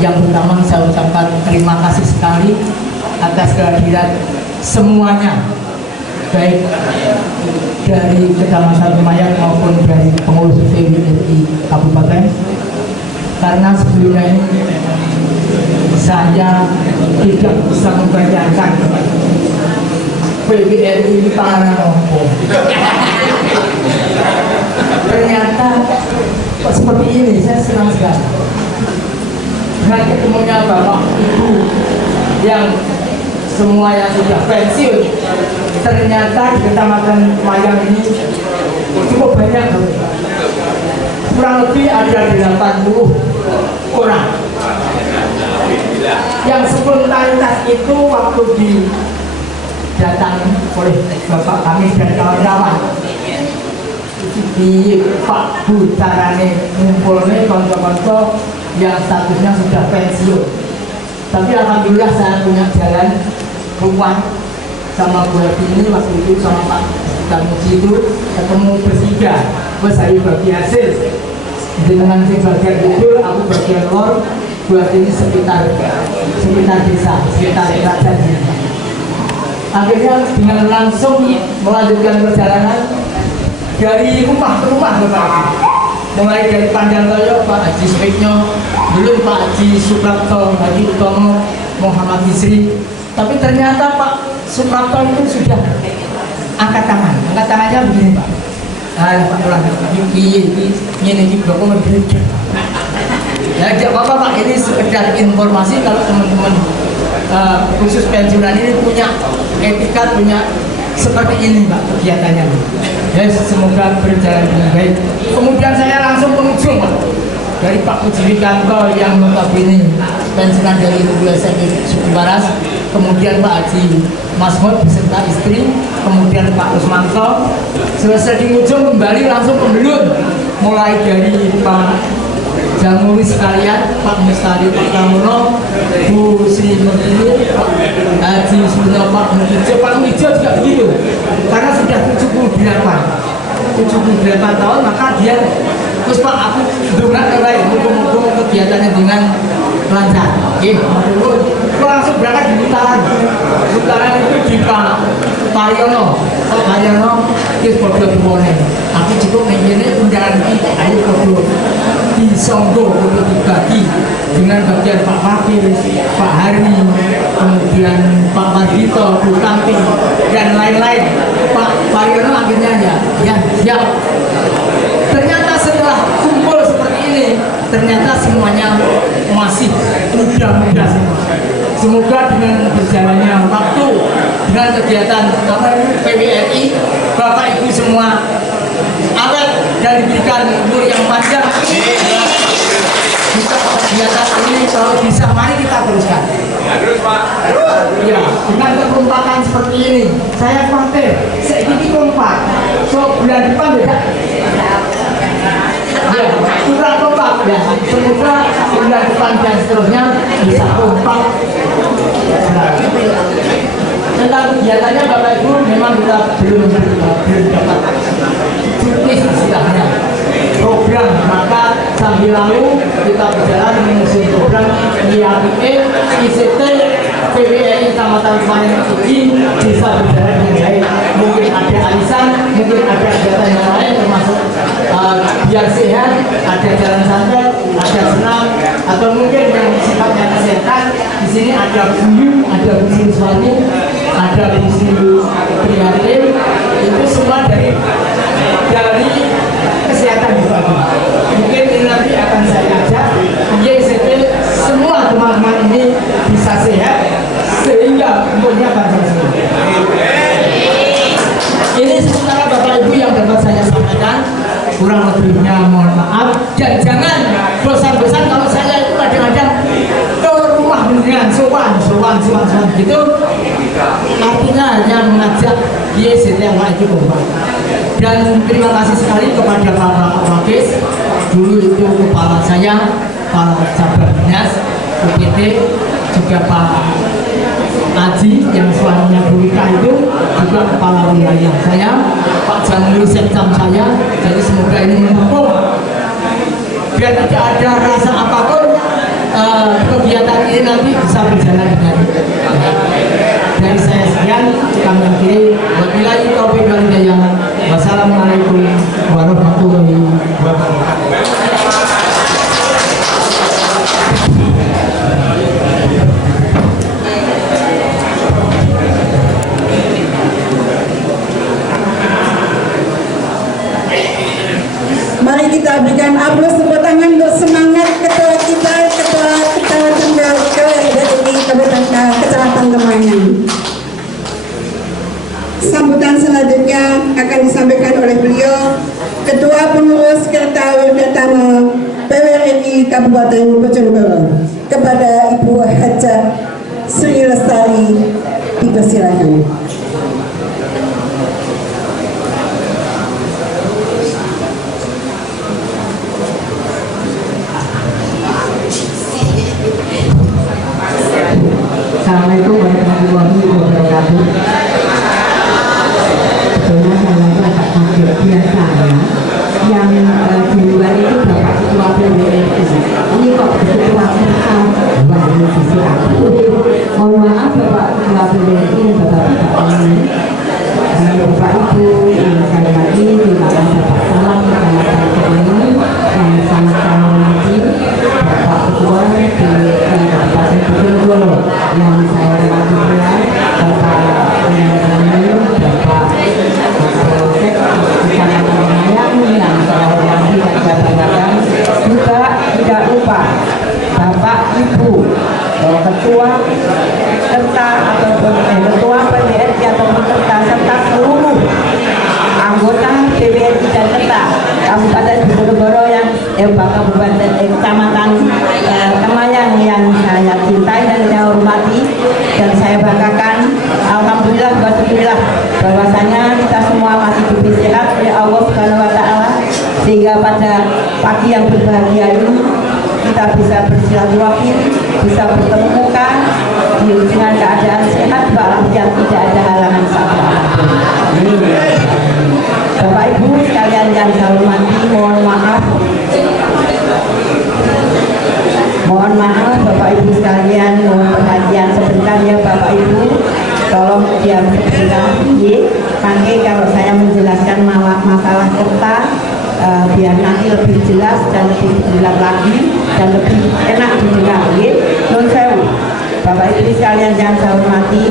Yang pertama saya ucapkan terima kasih sekali atas kehadiran semuanya, baik dari Kecamatan Lumayan maupun dari pengurus PBRI Kabupaten. Karena sebelumnya ini saya tidak bisa membayangkan PBRI ini panganan apa. Ternyata kok seperti ini, saya senang sekali dengan ketemunya Bapak Ibu yang semua yang sudah pensiun. Ternyata di Kecamatan Mayang ini cukup banyak, kurang lebih ada 80 orang. Yang spontanitas itu waktu didatangi oleh Bapak kami dan kawan-kawan di Pak Bu carane ngumpulnya konco-konco yang statusnya sudah pensiun. Tapi alhamdulillah saya punya jalan keluar sama Bu ini waktu itu sama Pak Muji itu ketemu bertiga. Terus saya bagi hasil dengan si bagian itu, aku bagian lor, buat ini sekitar desa, sekitar kerajaan. Akhirnya dengan langsung melanjutkan perjalanan dari rumah ke rumah, Bapak. Mulai dari Pandantoyo, Pak Haji Suwiknyo, belum Pak Haji Suprapto, Haji Utomo, Muhammad Misri. Tapi ternyata Pak Suprapto itu sudah angkat tangan. Angkat tangannya begini, Pak. Pak Ulang, ini bloknya berbeda. Ya, tidak apa-apa Pak, ini sekedar informasi kalau teman-teman khusus pensiunan ini punya etika, punya seperti ini Pak kegiatannya. Ya, semoga berjalan dengan baik. Kemudian saya langsung penghujung Pak, dari Pak Puji Wikanto yang notabene pensiunan dari USMI Suku Waras, kemudian Pak Haji Masmud beserta istri, kemudian Pak Usmanto. Selesai di ujung kembali langsung pembelun, mulai dari Pak Jamuri sekalian, Pak Mustari, Pak Pramono, Bu Sri Menteri, Pak Haji Suno, Pak Mukijo, Pak Mukijo juga begitu. Karena sudah 78 tahun, maka dia terus Pak, aku dengar baik, mumpung kegiatannya dengan lancar. Aku langsung berangkat di Utaran itu di Pak Pariono. Pak Pariono itu bodoh dimone. Aku cukup menjadi undangan ini, ayo bodoh disonggo, bodoh dibagi dengan bagian Pak Fakir, Pak Hari, kemudian Pak Margito, Bu Kampi, dan lain-lain. Pak Pariono akhirnya ya siap. Ternyata setelah kumpul seperti ini, ternyata semuanya masih muda-muda semua. Semoga dengan berjalannya waktu, dengan kegiatan PBRI, Bapak Ibu semua awet dan diberikan umur yang panjang. Bisa kegiatan ini kalau bisa, mari kita teruskan. Ya, dengan kekompakan seperti ini, saya khawatir sedikit kompak. So bulan depan beda. Ya, kurang kompak ya. Semoga bulan depan dan seterusnya bisa kompak. Tentang kegiatannya Bapak Ibu memang kita belum dapat tulis istilahnya program, maka sambil lalu kita berjalan mengusung program IAPE, ICT, PBRI Kecamatan Lumayan ini bisa berjalan dengan baik. Mungkin ada alisan, mungkin ada kegiatan yang lain termasuk biar sehat, ada jalan santai, ada senam, atau mungkin yang sifatnya kesehatan. Di sini ada buyu, ada busi suami, ada busi prihatin, itu semua dari kesehatan juga. Mungkin ini nanti akan saya ajak YCT semua teman-teman ini bisa sehat sehingga umurnya panjang semua. Ini sementara Bapak Ibu yang dapat saya sampaikan, kurang lebihnya mohon maaf, dan jangan bosan-bosan kalau saya itu kadang-kadang ke rumah dengan sowan gitu. Artinya hanya mengajak YCT yang itu kompak. Dan terima kasih sekali kepada Pak Wakis, dulu itu kepala saya, Pak Cabang Dinas, Titik, juga Pak Haji yang suaminya Bu Wika itu juga kepala wilayah saya, Pak Jamil Sekjam saya. Jadi semoga ini mendukung biar tidak ada rasa apapun, kegiatan ini nanti bisa berjalan dengan baik. Dari saya sekian, kami akhiri. Wabillahi taufiq wal hidayah. Wassalamualaikum warahmatullahi wabarakatuh. Mari kita berikan aplaus tepuk tangan untuk semangat ketua kita, ketua Tunggal KRI Kecamatan Kemangan. Sambutan selanjutnya akan disampaikan oleh beliau, Ketua Pengurus Kerta Wirgatama PWRI Kabupaten Bojonegoro, kepada Ibu Hajah Sri Lestari. Dipersilakan. Assalamualaikum warahmatullahi wabarakatuh. Sebetulnya saya itu agak kaget biasanya yang di luar itu Bapak Ketua PWRI. Ini kok Ketua Kerta, wah ini sisi aku. Mohon maaf Bapak Ketua PWRI dan Bapak-Bapak ini. Bapak Ibu yang saya hormati, terima kasih Pak Salam kepada teman-teman yang sangat saya hormati. Bapak Ketua Kabupaten Bojonegoro yang saya hormati pula, Bapak Penyelenggara, Bapak Kapolsek Kecamatan Kemangan yang saya hormati dan saya banggakan. Juga tidak lupa Bapak Ibu Ketua Kerta ataupun Ketua PWRI ataupun Kerta serta seluruh anggota PWRI dan Kerta Kabupaten Bojonegoro yang Kabupaten Kecamatan Kemangan yang saya cintai dan saya hormati dan saya banggakan. Alhamdulillah wassalillah bahwasanya kita semua masih diberi sehat oleh Allah Subhanahu wa taala, sehingga pada pagi yang berbahagia ini kita bisa bersilaturahim, bisa bertemu muka dengan keadaan sehat walafiat, tidak ada halangan apapun. Bapak Ibu sekalian yang saya hormati, mohon maaf Bapak Ibu sekalian, mohon perhatian sebentar ya Bapak Ibu, tolong diam sebentar. Nanti kalau saya menjelaskan masalah kerta, biar nanti lebih jelas dan lebih jelas lagi dan lebih enak didengar. Nun sewu, Bapak Ibu sekalian yang saya hormati,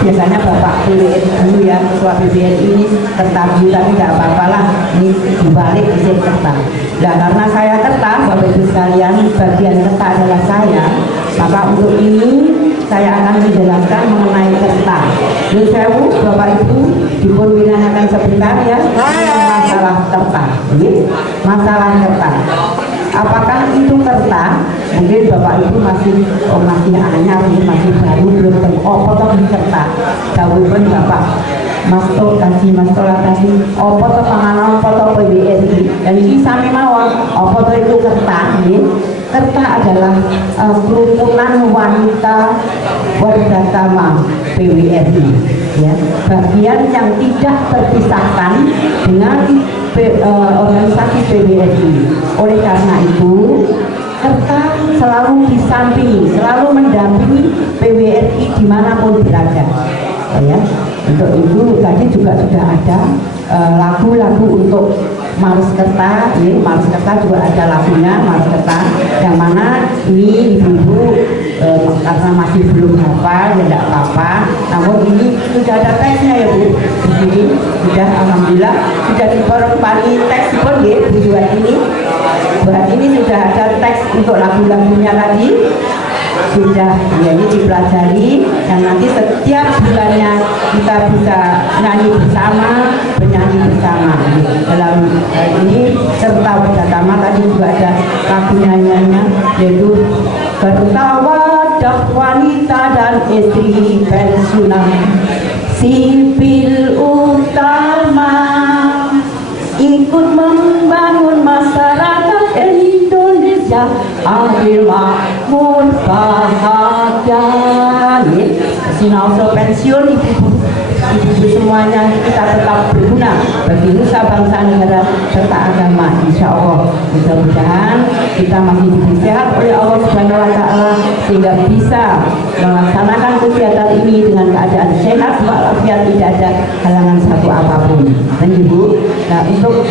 biasanya Bapak PWRI dulu ya, Ketua PWRI ini Kerta dulu, tapi tidak apa-apalah, ini dibalik di sini Kerta. Nah, karena saya Kerta, Bapak Ibu sekalian, bagian Kerta adalah saya, maka untuk ini saya akan menjelaskan mengenai Kerta. Nun sewu, Bapak Ibu dipun winanakan sebentar ya, masalah Kerta. Masalah Kerta. Apakah itu Kerta? Mungkin Bapak Ibu masih anyar, masih baru, belum tahu apa toh Kerta. Dawuhipun Bapak Masto tadi, apa toh panganan, apa toh PWRI. Dan ini sami mawon, apa toh itu Kerta? Kerta adalah kerukunan wanita Wirgatama PWRI, ya, bagian yang tidak terpisahkan dengan organisasi PWRI. Oleh karena itu, Kerta selalu disampingi, selalu mendampingi PWRI dimanapun berada. Ya, untuk itu tadi juga sudah ada lagu-lagu untuk Mars Kerta, ya, Mars Kerta juga ada lagunya Mars Kerta, yang mana ini ibu-ibu karena masih belum hafal ya tidak apa-apa, namun ini sudah ada teksnya ya Bu, di sini sudah alhamdulillah sudah diperpari teks pun ya buat ini sudah ada teks untuk lagu-lagunya tadi. Sudah ya, ini dipelajari dan nanti setiap bulannya kita bisa nyanyi bersama, bernyanyi bersama. Dalam ini serta Wirgatama tadi juga ada lagu nyanyiannya, yaitu bertawadah wanita dan istri pensiunan sipil utama ikut membangun masyarakat Indonesia adil bahagia. Sinau pensiun ibu-ibu semuanya kita tetap berguna bagi nusa bangsa negara serta agama, insya Allah. Mudah-mudahan kita masih diberi sehat oleh Allah Subhanahu wa Ta'ala sehingga bisa melaksanakan kegiatan ini dengan keadaan sehat walafiat, tidak ada halangan satu apapun. Dan Ibu, nah untuk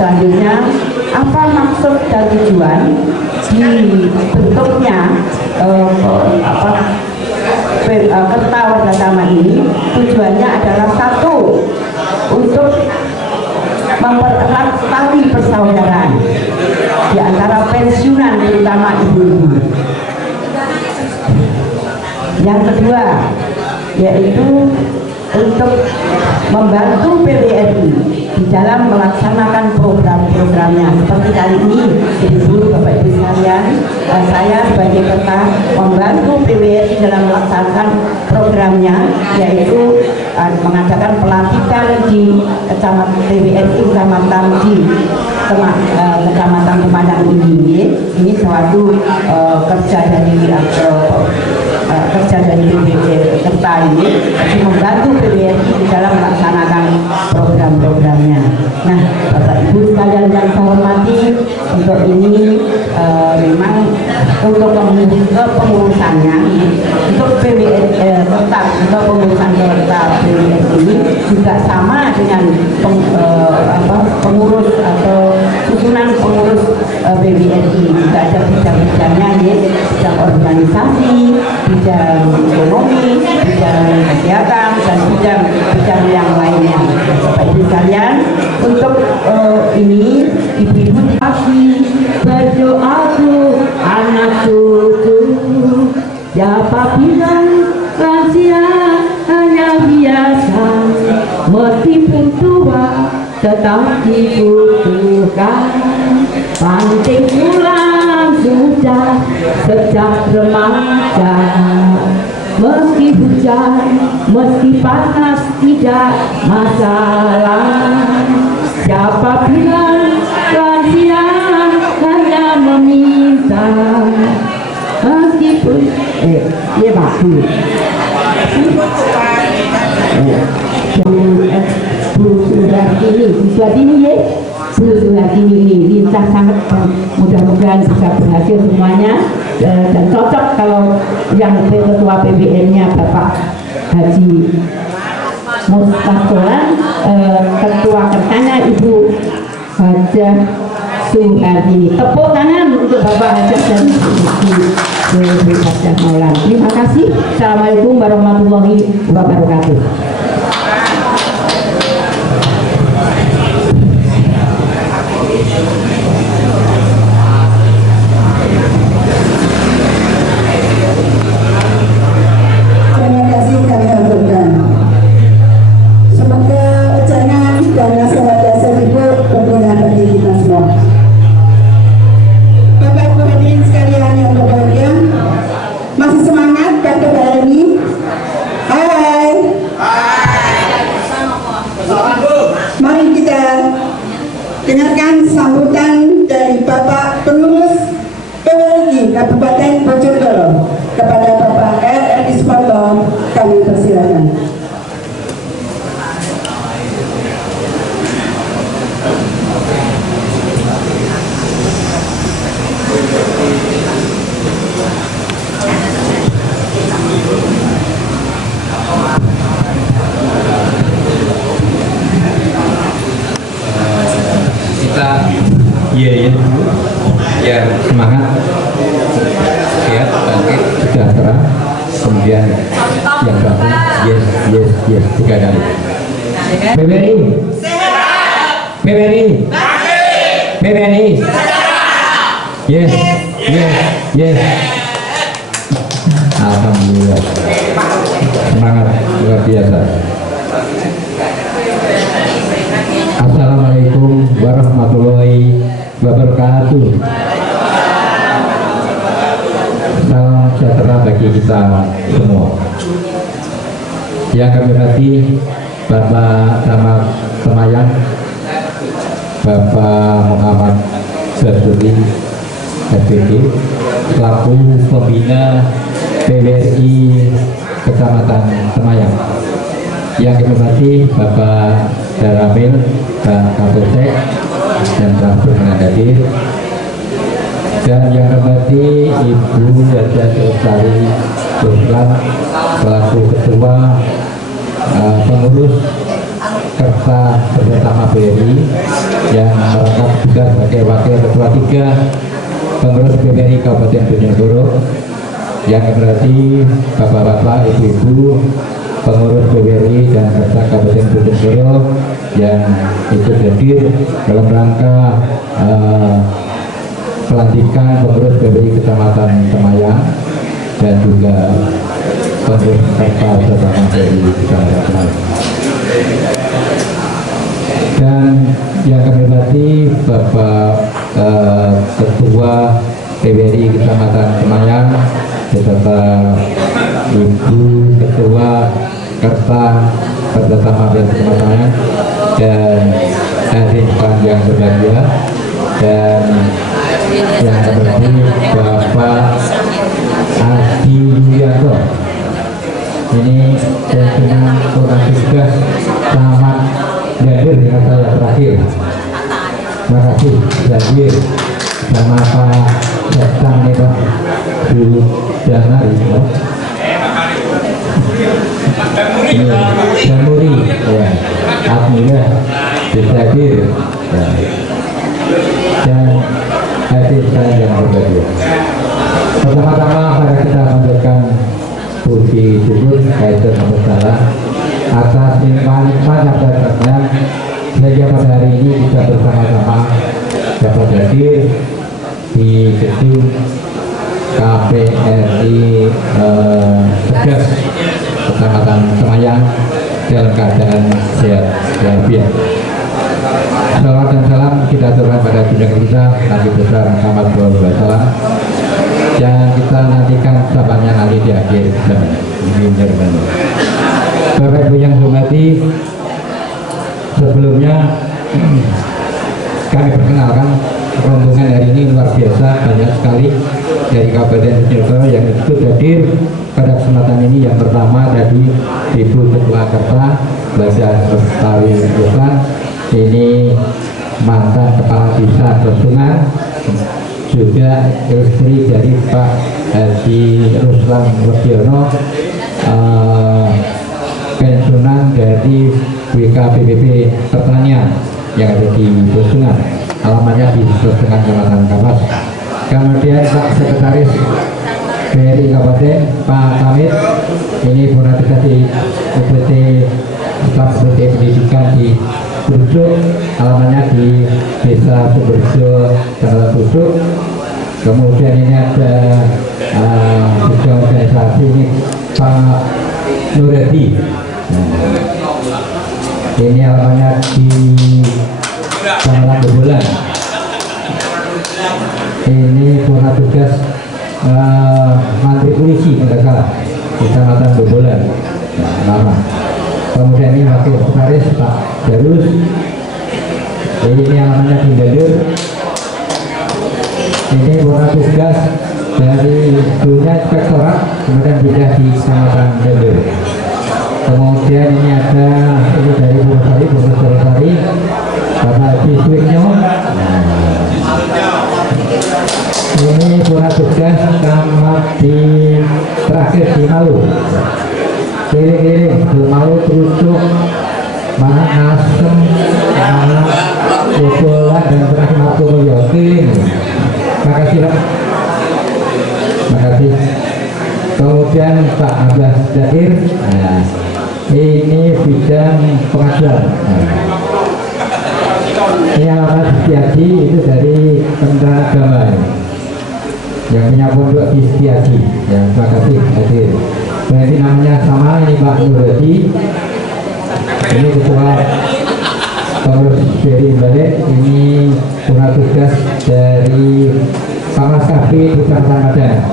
selanjutnya apa maksud dan tujuan dibentuknya Kerta Wardatama ini? Tujuannya adalah satu, untuk mempererat tali persaudaraan di antara pensiunan terutama ibu-ibu. Yang kedua yaitu untuk membantu PBRI di dalam melaksanakan program-programnya. Seperti kali ini, Ibu, Bapak Ibu sekalian, saya sebagai Kerta membantu PBRI dalam melaksanakan programnya, yaitu mengadakan pelatihan di kecamatan PBRI kecamatan di Kecamatan Pemadang ini. Ini suatu kerja dari PBRI Kerta ini, membantu PBRI di dalam melaksanakan program-programnya. Nah, Bapak Ibu sekalian yang saya hormati, untuk ini memang untuk pengurusannya, untuk PBRI Kerta, untuk pengurusan Kerta PBRI ini juga sama dengan pengurus atau susunan pengurus PBRI. Juga ada bidang-bidangnya, bidang organisasi, bidang ekonomi, bidang kesehatan, dan bidang yang lainnya. Bapak Ibu sekalian, untuk ini ibu-ibu pasti berdoa tuh anak cucu, siapa bilang lansia hanya biasa, meskipun tua tetap dibutuhkan. Penting pulang sudah sejak remaja, meski hujan, meski panas tidak masalah. Siapa bilang lansia hanya meminta, meskipun ya bagus. Buat ini ya, buat ini lincah sangat, mudah-mudahan bisa berhasil semuanya dan cocok kalau yang ketua PBN-nya Bapak Haji Mustafa, ketua Kertanya Ibu Hajah Suhardi. Tepuk tangan untuk Bapak Hajah dan Ibu Hajah Maulan. Terima kasih. Assalamualaikum warahmatullahi wabarakatuh. Dengarkan sambutan dari Bapak Pengurus PBRI Kabupaten Bojonegoro kepada Bapak RRI Suparto. Kami persilakan. Ya, semangat, sehat, bangkit, sejahtera, kemudian yang bagus, yes, 3 kali. PBRI sehat, PBRI bangkit, PBRI sejahtera, yes. Alhamdulillah, semangat luar biasa. Assalamualaikum warahmatullahi wabarakatuh. Salam sejahtera bagi kita semua. Yang kami hormati Bapak Camat Semayang, Bapak Muhammad Zazuli SPG, selaku pembina PWRI Kecamatan Semayang. Yang kami hormati Bapak Daramil, Pak Kapolsek, dan Pak Berkenan hadir. Dan yang hormati Ibu Haja Lestari Ruslan selaku Ketua Pengurus Kerta Bersama BRI yang merangkap juga sebagai Wakil Ketua 3 Pengurus BRI Kabupaten Bojonegoro. Yang berarti Bapak-bapak, Ibu-ibu pengurus BRI dan Kerta Kabupaten Bojonegoro yang ikut hadir dalam rangka pelantikan pengurus BRI Kecamatan Semayang dan juga pengurus Kerta Bersama BRI Kecamatan Semayang. Dan yang kami hormati Bapak Ketua PWRI Kecamatan Semayang beserta Ibu Ketua Kerta Bersama BRI Kecamatan Semayang dan hadirin yang berbahagia, dan yang kami Bapak Adi Yulianto, ini dengan orang tugas tamat hadir dengan saya terakhir. Terima kasih hadir sama Pak Setang nih Pak Bu Janari Jamuri ya, alhamdulillah bisa hadir ya. Dan hadir saya yang berbahagia. Pertama-tama mari kita panjatkan puji syukur kaitan salah atas nikmat yang datangnya sehingga pada hari ini kita bersama-sama dapat hadir di gedung KPRI Tegas Kecamatan Semayang dalam keadaan sehat walafiat. Salawat dan salam kita aturkan pada junjungan kita Nabi besar Muhammad SAW yang kita nantikan sahabatnya nanti di akhir zaman. Bapak Ibu yang hormati, sebelumnya kami perkenalkan rombongan hari ini luar biasa, banyak sekali dari Kabupaten Bojonegoro yang ikut hadir pada kesempatan ini. Yang pertama tadi Ibu Ketua Kerta Haja Lestari Ruslan, ini mantan Kepala Desa Besungan, juga istri dari Pak Haji Ruslan Wardiono, pensiunan dari WKPBP Pertanian yang ada di Besungan, alamatnya di Besungan Kecamatan Kapas. Kemudian Pak Sekretaris BRI Kabupaten Pak Kamit, ini pernah di UPT UPT Pendidikan di Brusuk, alamatnya di Desa Sumberjo, Kecamatan Brusuk. Kemudian ini ada juga organisasi ini Pak Nuredi, ini alamatnya di Kecamatan Bobolan. Ini pernah tugas Mantri Polisi Negara Kecamatan Bobolan. Nama. Kemudian ini Wakil Sekretaris Pak Darus, ini alamatnya di Dadur. Ini pernah tugas dari dunia inspektorat, kemudian pindah di Kecamatan Dadur. Kemudian ini ada ini dari Purwosari, Bapak Haji Suwiknyo. Ini pernah tugas camat di terakhir di Malu. Kiri-kiri di Malu, Trusuk, Mana Asem, Mana Bobolan, dan terakhir Martulyo. Makasih Pak. Makasih. Kemudian Pak Abbas Zahir, nah, ini bidang pengadilan. Ini alamat Setiaji, itu dari Kementerian Agama yang punya pondok di Setiaji. Ya, terima kasih hadir. Berarti namanya sama, ini Pak Nuredi, ini Ketua Pengurus BRI Balik, ini pernah tugas dari Pamas Kafi di Kecamatan Padang.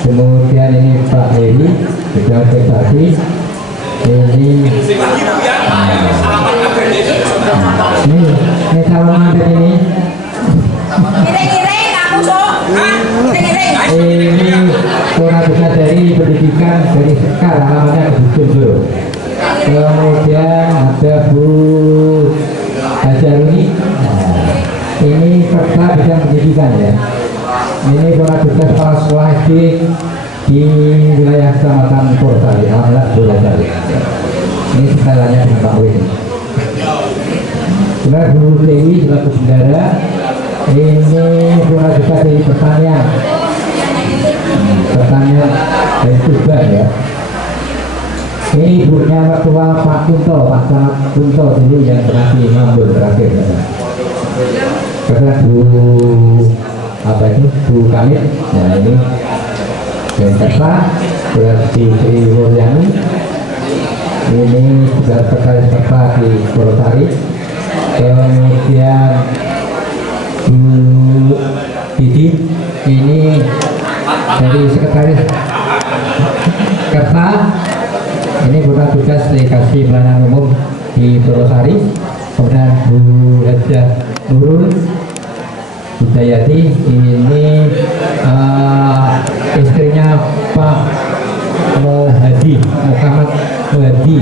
Kemudian ini Pak Heri, Ketua Organisasi. Ini calon mantan ini. Kira-kira kamu sok. kemudian ada Bu Hajaruni. Ini serta bidang pendidikan ya. Ini para tugas kepala sekolah SD di wilayah Kecamatan Purwosari. Alhamdulillah Bu Hajaruni. Ini segalanya dengan Pak Win. Kemudian Bu Dewi selaku bendara. Ini para tugas dari pertanian dari Tuban ya. Ini ibunya mertua Pak Kunto, Pak Camat Kunto dulu yang pernah di Mambul terakhir. Karena Bu Kamit, ya ini dari Kerta, berarti Sri Wuryani. Ini juga serta di Purwosari. Kemudian Bu Didi, ini dari Sekretaris Kerta. Ini pernah tugas delegasi pelayanan umum di Purwosari. Kemudian Bu Hajah Nurul Budayati, ini istrinya Pak Muhammad Muhadi,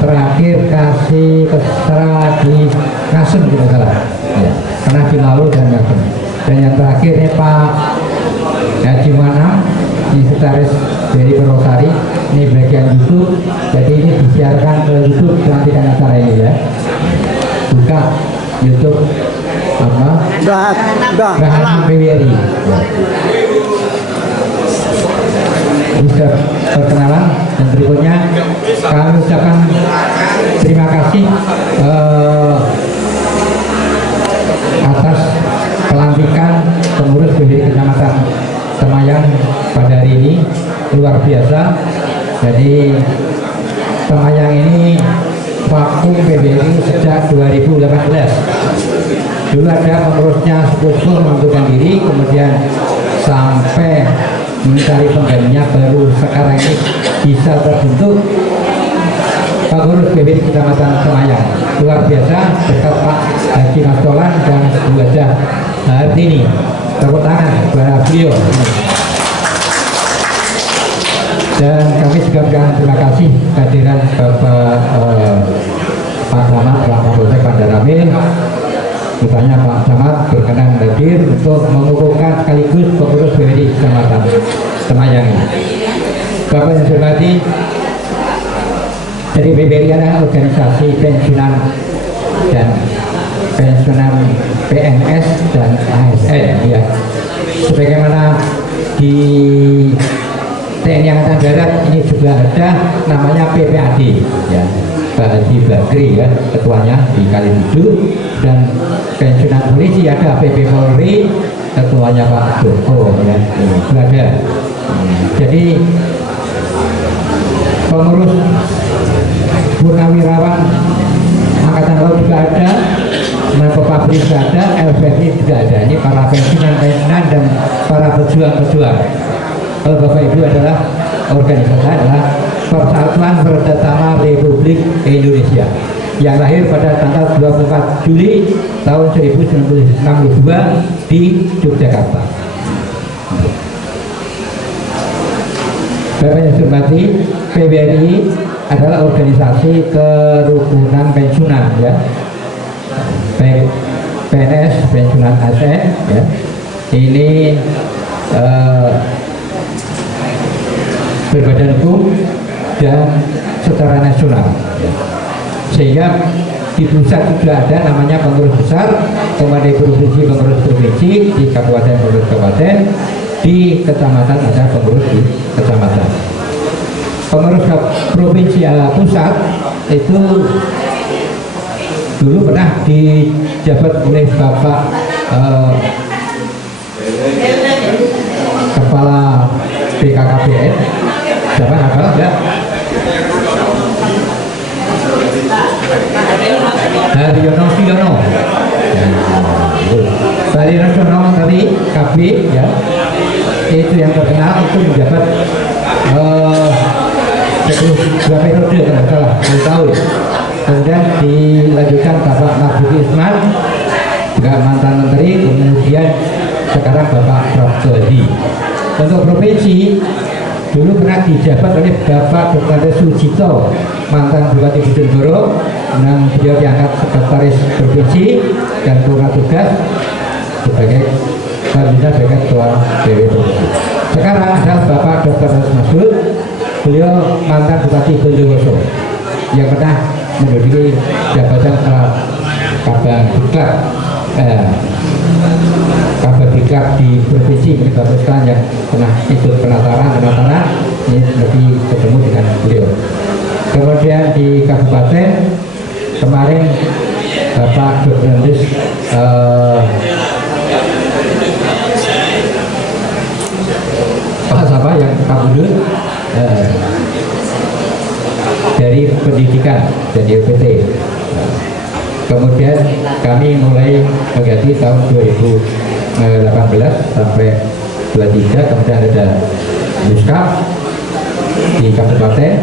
terakhir kasih keserah di Kasem tidak salah ya, karena di Lalu dan Kasem. Dan yang terakhir ini Pak Haji Manam, ini sekretaris dari Purwosari. Ini bagian YouTube, jadi ini disiarkan ke YouTube pelantikan acara ini ya. Buka YouTube apa? Bahan PWRI. Bisa perkenalan dan berikutnya kami ucapkan terima kasih atas pelantikan pengurus PWRI Kecamatan Semayang pada hari ini, luar biasa. Jadi Semayang ini vakum PBRI sejak 2018. Dulu ada pengurusnya sepuluh mengundurkan diri, kemudian sampai mencari penggantinya, baru sekarang ini bisa terbentuk pengurus PBRI Kecamatan Semayang. Luar biasa berkat Pak Haji Mastolan dan Bu Hajah Hartini. Tepuk tangan kepada beliau. Dan kami juga berikan terima kasih kehadiran Bapak Pak Camat Pak Kapolsek Bandaramil. Misalnya Pak Camat berkenan hadir untuk mengukuhkan sekaligus pengurus PWRI Kecamatan Semayang. Bapak yang hormati, dari PWRI adalah organisasi pensiunan dan pensiunan PNS dan ASN ya. Sebagaimana di TNI Angkatan Darat ini juga ada namanya PPAD ya, Pak Haji Bakri ya ketuanya di Kalimantan, dan pensiunan polisi ada PP Polri ketuanya Pak Joko ya, itu ada. Jadi pengurus Purnawirawan Angkatan Laut juga ada, Menko Pabrik juga ada, LPG juga ada. Ini para pensiunan dan para pejuang-pejuang. Kalau Bapak Ibu adalah organisasi adalah Persatuan Berdasama Republik Indonesia yang lahir pada tanggal 24 Juli tahun 1962 di Yogyakarta. Bapak yang hormati, PBRI adalah organisasi kerukunan pensiunan ya, baik PNS, pensiunan ASN ya. Ini berbadan hukum dan secara nasional ya. Sehingga di pusat juga ada namanya pengurus besar, kemudian di provinsi pengurus provinsi, di kabupaten pengurus kabupaten, di kecamatan ada pengurus di kecamatan. Pengurus provinsi pusat itu dulu pernah dijabat oleh Bapak Kepala BKKBN. Siapa apa enggak? Haryono Fiyono. Dari nasional tadi KB ya, itu yang terkenal itu menjabat 2 periode kalau salah 10 tahun. Kemudian dilanjutkan Bapak Marzuki Isman, juga mantan menteri, kemudian sekarang Bapak Prof. Hadi. Untuk provinsi dulu pernah dijabat oleh Bapak Dr. Sujito, mantan Bupati Bojonegoro, dan beliau diangkat sekretaris provinsi dan purna tugas sebagai pembina sebagai ketua PW provinsi. Sekarang adalah Bapak Dr. Masud, beliau mantan Bupati Bondowoso yang pernah menduduki jabatan Kabar Diklat di provinsi menyebabkan yang pernah ikut penataran ini lebih ketemu dengan beliau. Kemudian di kabupaten kemarin Bapak Dr. Pak Sapa yang kabudut dari pendidikan jadi UPT. Kemudian kami mulai mengganti tahun 2018 sampai 23, kemudian ada Muskap di kabupaten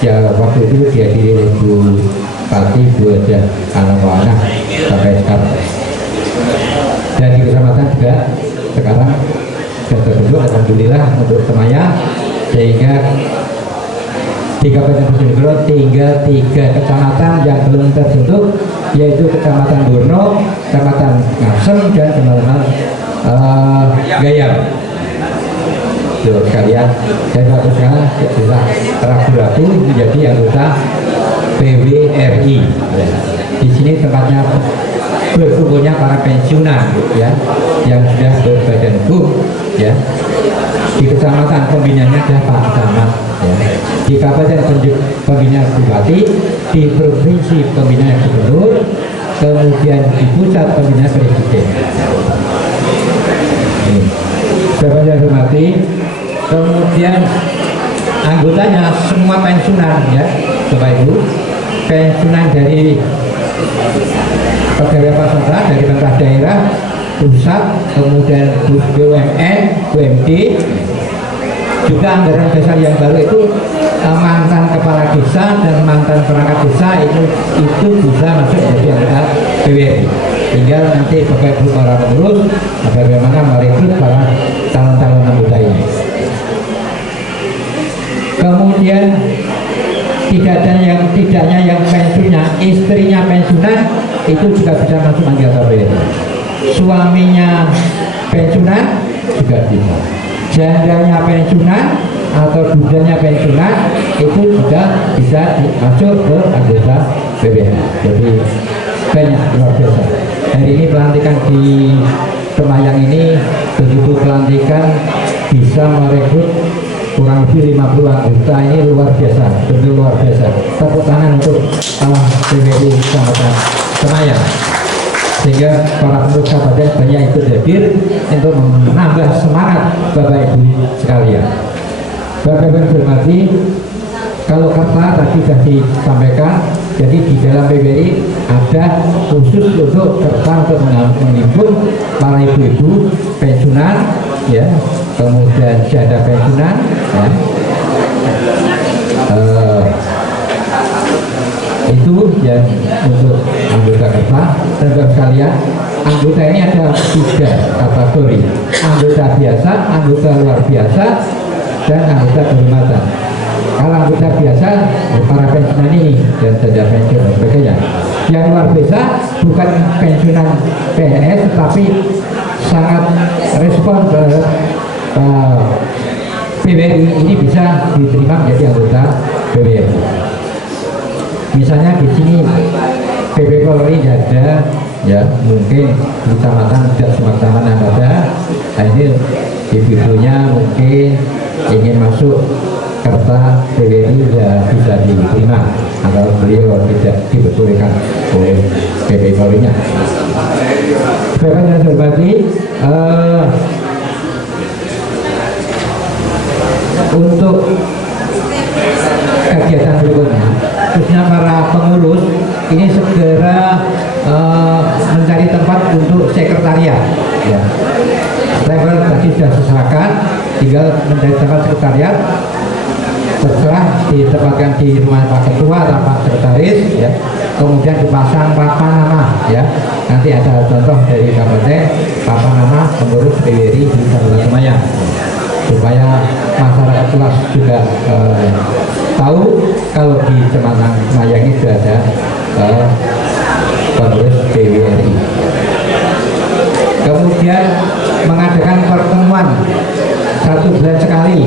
ya, waktu itu dihadiri oleh Bu Pati Bu Haja anak sampai sekarang. Dan di kecamatan juga sekarang sudah terbentuk alhamdulillah untuk Semaya, sehingga di Kabupaten Bojonegoro tinggal 3 kecamatan yang belum terbentuk, yaitu Kecamatan Burno, Kecamatan Ngasem, dan Kecamatan Gayam. Tuh kalian, saya suatu sekarang bisa ragu-ragu menjadi anggota PWRI. Di sini tempatnya berkumpulnya para pensiunan, ya, yang sudah berbadan hukum, ya. Di kecamatan pembinanya ada Pak Camat, ya. Di kabupaten pembina bupati, di provinsi pembina gubernur, kemudian di pusat pembina presiden. Bapak yang hormati, kemudian anggotanya semua pensiunan, ya, Bapak Ibu, pensiunan dari pegawai pasar, dari pemerintah daerah, pusat, kemudian BUMN, BUMD, juga anggaran besar yang baru itu mantan kepala desa dan mantan perangkat desa itu bisa masuk menjadi anggota PWRI. Tinggal nanti Bapak Ibu para pengurus bagaimana merekrut para calon-calon anggota ini. Kemudian tidaknya yang pensiunnya, istrinya pensiunan itu juga bisa masuk anggota PWRI. Suaminya pensiunan juga bisa. Jandanya pensiunan atau dudanya pensiunan itu juga bisa masuk ke anggota PWRI. Jadi banyak, luar biasa. Hari ini pelantikan di Semayang ini begitu pelantikan bisa merekrut kurang lebih 50 anggota, ini luar biasa, benar luar biasa. Tepuk tangan untuk PWRI Kecamatan Semayang, sehingga para pengurus kabupaten banyak ikut hadir untuk menambah semangat Bapak Ibu sekalian. Bapak Ibu hormati, kalau kata tadi sudah disampaikan, jadi di dalam PWRI ada khusus untuk kertas untuk menghimpun para ibu-ibu pensiunan, ya, kemudian janda pensiunan, ya. Itu yang untuk anggota kertas. Dan sekalian, anggota ini ada 3 kategori: anggota biasa, anggota luar biasa, dan anggota kehormatan. Kalau anggota biasa, para pensiunan ini dan janda pensiun dan sebagainya. Yang luar biasa bukan pensiunan PNS, tapi sangat respon ke PWRI ini bisa diterima menjadi anggota PWRI. Misalnya di sini PP Polri ada, ya, mungkin di kecamatan tidak semua kecamatan ada. Nah, ini ibu-ibunya mungkin ingin masuk kertas PWRI, ya bisa diterima kalau beliau tidak diperbolehkan oleh PP Polri-nya. Bapak yang hormati, untuk kegiatan berikutnya, khususnya para pengurus ini segera mencari tempat untuk sekretariat, ya. Level tadi sudah sesakan, tinggal mencari tempat sekretariat, terserah ditempatkan di rumah Pak Ketua atau Pak Sekretaris, ya. Kemudian dipasang papan nama, ya. Nanti ada contoh dari kabupaten papan nama pengurus PWRI di Kabupaten Semayang. supaya masyarakat luas juga tahu kalau di Kecamatan Semayang itu ada pengurus PWRI. Kemudian mengadakan pertemuan 1 bulan sekali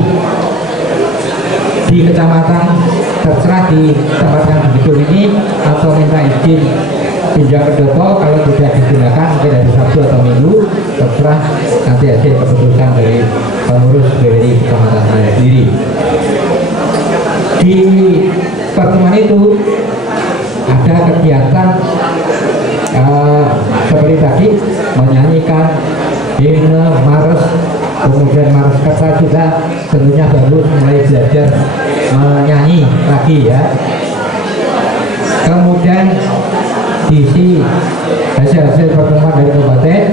di kecamatan, terserah di tempat yang begitu ini, atau minta izin pinjam pendopo kalau tidak digunakan mungkin dari Sabtu atau Minggu, terserah nanti hasil keputusan dari pengurus PWRI Kecamatan Semayang sendiri. Di pertemuan itu ada kegiatan seperti tadi, menyanyikan himne Mars, kemudian Mars Kerta juga tentunya baru mulai belajar menyanyi lagi ya. Kemudian diisi hasil pertemuan dari kabupaten,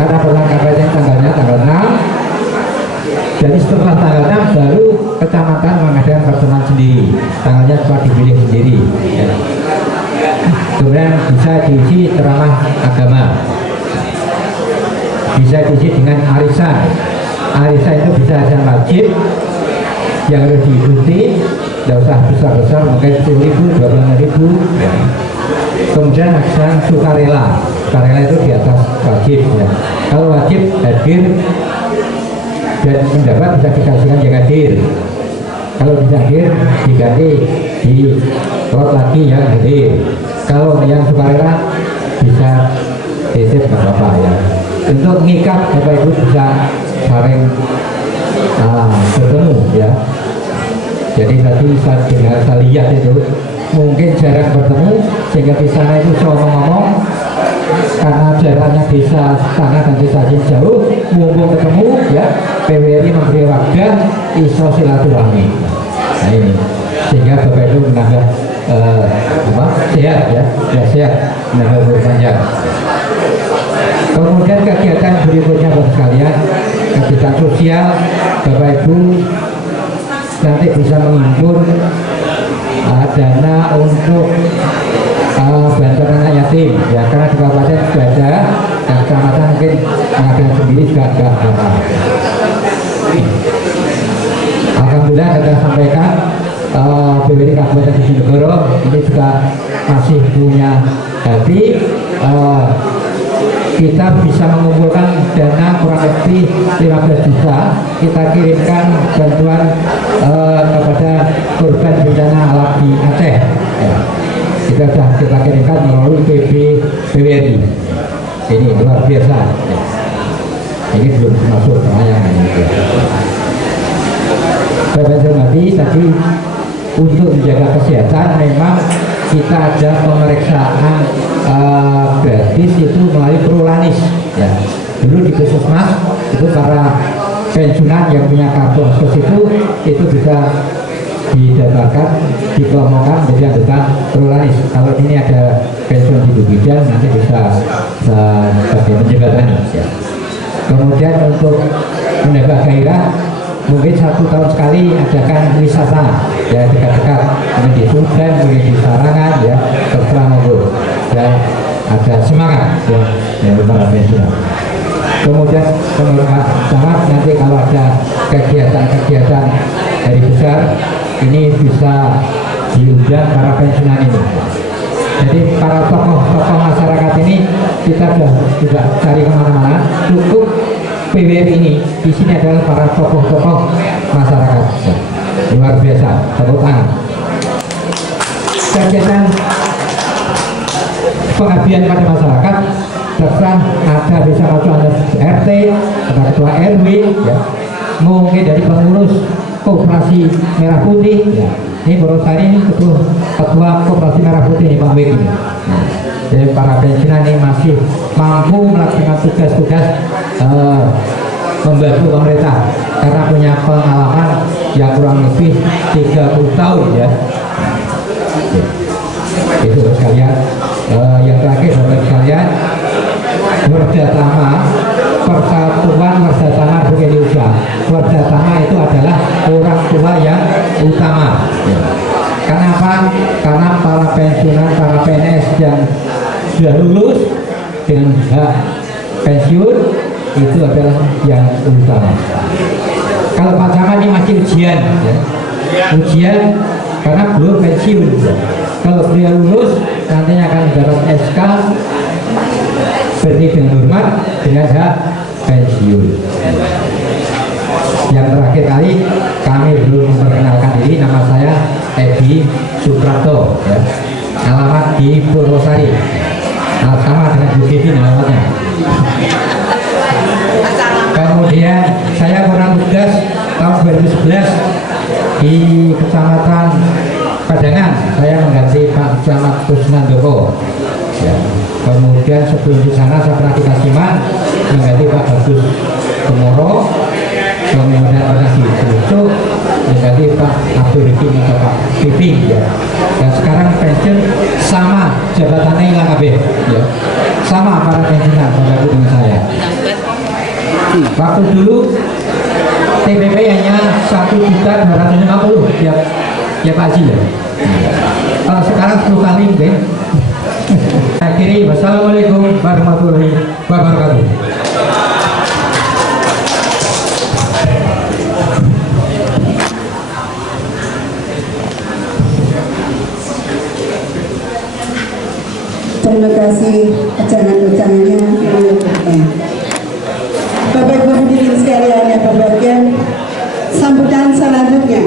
karena pertemuan kabupaten tanggal 6, jadi setelah tanggal 6 baru kecamatan mengadakan pertemuan sendiri, tanggalnya sempat dipilih sendiri ya. Kemudian bisa diisi ceramah agama, bisa diisi dengan arisan. Arisan itu bisa arisan wajib yang harus diikuti, tidak usah besar-besar, mungkin 10.000, 12.000 ya. Kemudian arisan sukarela, sukarela itu di atas wajib ya. Kalau wajib hadir dan pendapat bisa dikasihkan yang hadir, kalau tidak hadir diganti di lot lagi yang hadir. Kalau yang sukarela bisa titip nggak apa-apa ya. Untuk ngikat Bapak Ibu bisa saling bertemu ya. Jadi tadi saya lihat itu mungkin jarang bertemu, sehingga di sana itu ngomong-ngomong, karena jaraknya desa sana dan desa jauh, mumpung ketemu ya, PWRI memberi wadah iso silaturahmi. Nah ini sehingga Bapak Ibu menambah sehat ya, sehat, menambah berpanjang. Kemudian kegiatan berikutnya buat sekalian, kegiatan sosial, Bapak Ibu nanti bisa menghimpun dana untuk bantuan anak yatim ya, karena di kabupaten sudah ada dan kecamatan mungkin mengadakan sendiri juga agak apa. Alhamdulillah kita sampaikan PWRI Kabupaten Bojonegoro ini juga masih punya hati, kita bisa mengumpulkan dana kurang lebih 15 juta, kita kirimkan bantuan kepada korban bencana alam di Aceh ya. Kita kirimkan melalui PWRI. Ini luar biasa ya. Ini belum masuk penayangan ya. Bapak hormati, tadi untuk menjaga kesehatan memang kita ada pemeriksaan gratis itu melalui Prolanis ya. Dulu di Puskesmas itu para pensiunan yang punya kartu Askes itu bisa didaftarkan, dipromokan menjadi anggota Prolanis. Kalau ini ada pensiun hidup bidan nanti bisa sebagai menjembatani ya. Kemudian untuk menambah gairah, mungkin 1 tahun sekali adakan wisata ya, dekat-dekat, mungkin di Tuban, mungkin di Sarangan ya, terserah monggo dan ada semangat ya dari para pensiunan. Kemudian sama nanti kalau ada kegiatan-kegiatan dari besar ini bisa diundang para pensiunan ini. Jadi para tokoh-tokoh masyarakat ini kita sudah tidak cari kemana-mana, cukup PWRI ini di sini adalah para tokoh-tokoh masyarakat. Luar biasa, tepuk tangan. Kegiatan pengabdian pada masyarakat, terserah ada bisa ketua RT, ada ketua RW, ya. Mungkin dari pengurus Koperasi Merah Putih, ya. Ini baru ini ketua Koperasi Merah Putih ini Pak Wiki. Jadi para pensiunan ini masih mampu melaksanakan tugas-tugas membantu pemerintah karena punya pengalaman yang kurang lebih 30 tahun ya. Itu sekalian. Yang terakhir Bapak sekalian, Werdatama, Persatuan Werdatama Republik Indonesia. Werdatama itu adalah orang tua yang utama. Kenapa? Karena para pensiunan, para PNS yang sudah lulus dengan hak pensiun itu adalah yang utama. Kalau Pak Camat ini masih ujian, ya. Ujian karena belum pensiun. Kalau beliau lulus, nantinya akan mendapat SK berarti dengan hormat dengan hak pensiun. Yang terakhir kali kami belum memperkenalkan diri, nama saya Edi Suprapto, ya. Alamat di Purwosari, sama dengan Bu Kevin alamatnya. Kemudian saya pernah tugas tahun 2011 di Kecamatan Padangan, saya mengganti Pak Camat Kusnandoko, ya. Kemudian sebelum di sana saya pernah di Kasiman mengganti Pak Bagus Kemoro, kemudian pernah di Bulucuk mengganti Pak Abdul Rikim atau Pak Piping, ya. Dan sekarang pensiun sama jabatannya hilang kabeh, ya. Sama para pensiunan pada dengan saya. Waktu dulu TPP hanya 1.250.000 ya Pak Haji, ya. Kalau sekarang 10 kali, deh. Akhiri, wassalamualaikum warahmatullahi wabarakatuh. Terima kasih acara-acaranya. Bapak Ibu hadirin sekalian yang berbahagia, sambutan selanjutnya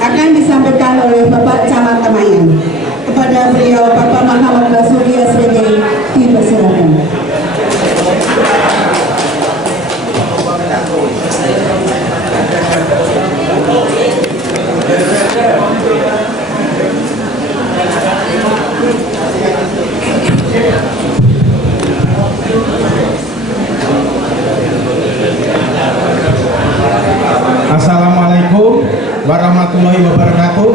akan disampaikan oleh Bapak Camat Temayan. Kepada beliau Bapak Muhammad Basuki SPD dipersilakan. Assalamualaikum warahmatullahi wabarakatuh.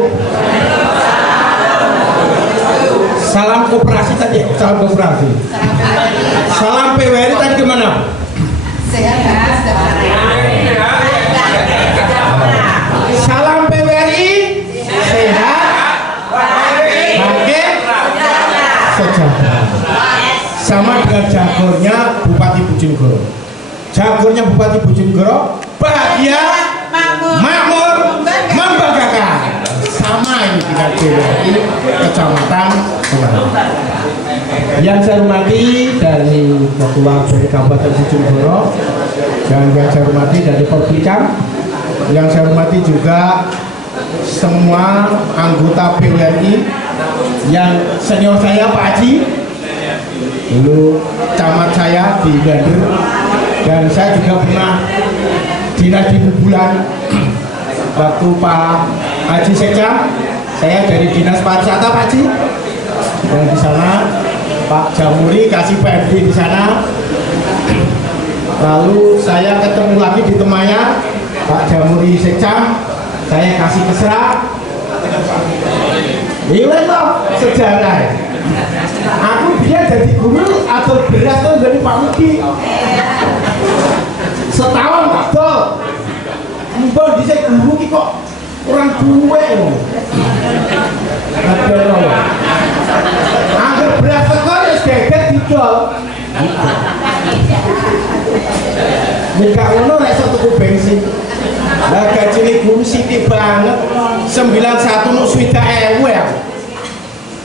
Salam koperasi tadi, salam koperasi. Salam PWRI tadi kemana? Salam PWRI sehat, bahagia, sejahtera. Sama dengan jagornya Bupati Bojonegoro. Jagornya Bupati Bojonegoro bahagia, makmur, membanggakan. Sama ini dengan PWRI Kecamatan Semarang. Yang saya hormati dari Ketua dari Kabupaten Bojonegoro dan yang saya hormati dari Polbikam, yang saya hormati juga semua anggota PWRI yang senior saya Pak Haji, dulu camat saya di Bandur, dan saya juga pernah dinas di Bubulan waktu Pak Haji Sekam. Saya dari Dinas Pariwisata Pak Haji, dan di sana Pak Jamuri kasih PMD di sana. Lalu saya ketemu lagi di Temayan, Pak Jamuri Sekam, saya kasih Kesra. Iya loh sejarah. Aku dia jadi guru atau beras tuh dari Pak Mudi. Setahun Pak Dol. Mbak bisa guru kok orang tua loh. Ada loh. Angger beras tekor ya geger didol. Nika ngono rek sok tuku bensin. Lah gajine guru sithik banget. 91 nu 60.000 ya.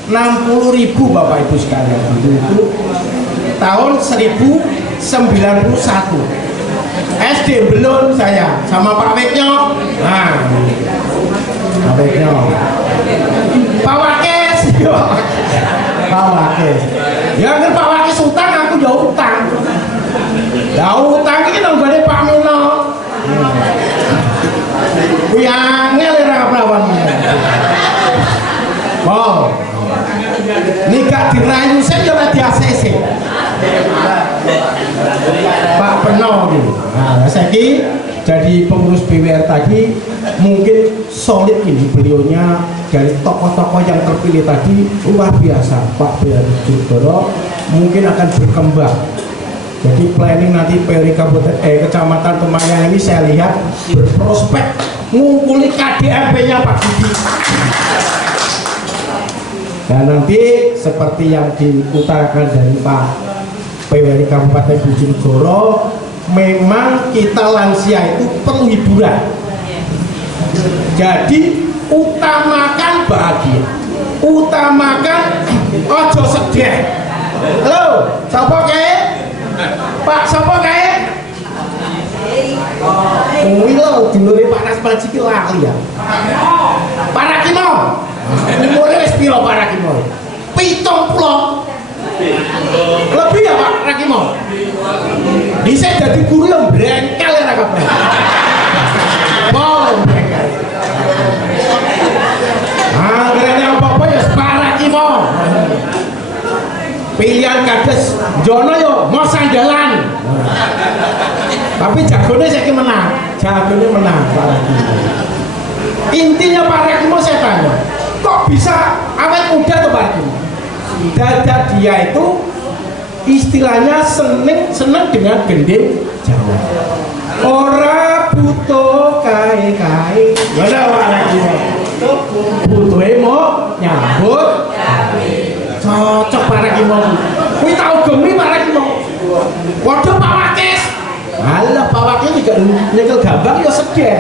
60.000 Bapak Ibu sekalian. Itu tahun 1091. SD belum saya sama Pak Weknyo. Nah, Pak Weknyo. Pak Wakes. Pak Wakes. Ya kan Pak Wakes utang, aku ya utang. Ya utang ini nanggone Pak Mino. Kuwi angel ora prawan. Wow. Nikah dirayu saya ora di ACC. Pak Peno gitu. Nah, saiki jadi pengurus BWR tadi mungkin solid ini beliaunya, dari tokoh-tokoh yang terpilih tadi luar biasa. Pak Bojonegoro mungkin akan berkembang. Jadi planning nanti PWRI Kecamatan Temayan ini saya lihat berprospek ngumpuli KDRP-nya Pak Budi. Dan nanti seperti yang diutarakan dari Pak PWRI Kabupaten Bojonegoro, memang kita lansia itu perlu hiburan. Jadi utamakan bahagia, utamakan ojo sedih. Halo, sapa kae? Pak, sapa kae? Kuwi lho dulure Pak Nasman iki lali ya. Pak Rakimo. Umure wis piro Pak Rakimo? 70. Lebih ya Pak Rakimo? Dhisik dadi guru yang brengkel ya kabeh. Mau brengkel. Angrene apa-apa ya Pak Rakimo. Pilihan kades jono yo mau sandalan. Tapi jagone saiki menang. Jagone menang Pak Rakimo. Intinya Pak Rakimo saya tanya, kok bisa awet muda tuh Pak Rakimo? Dada dia itu istilahnya seneng dengan gending Jawa. Ora butuh kae-kae. Mana Pak Rakimo? Butuhe mau nyambut. Cocok Pak Rakimo. Kuwi tau gemi Pak Rakimo. Waduh Pak Wakis. Alah Pak Wakil juga nyekel gambar ya sedih.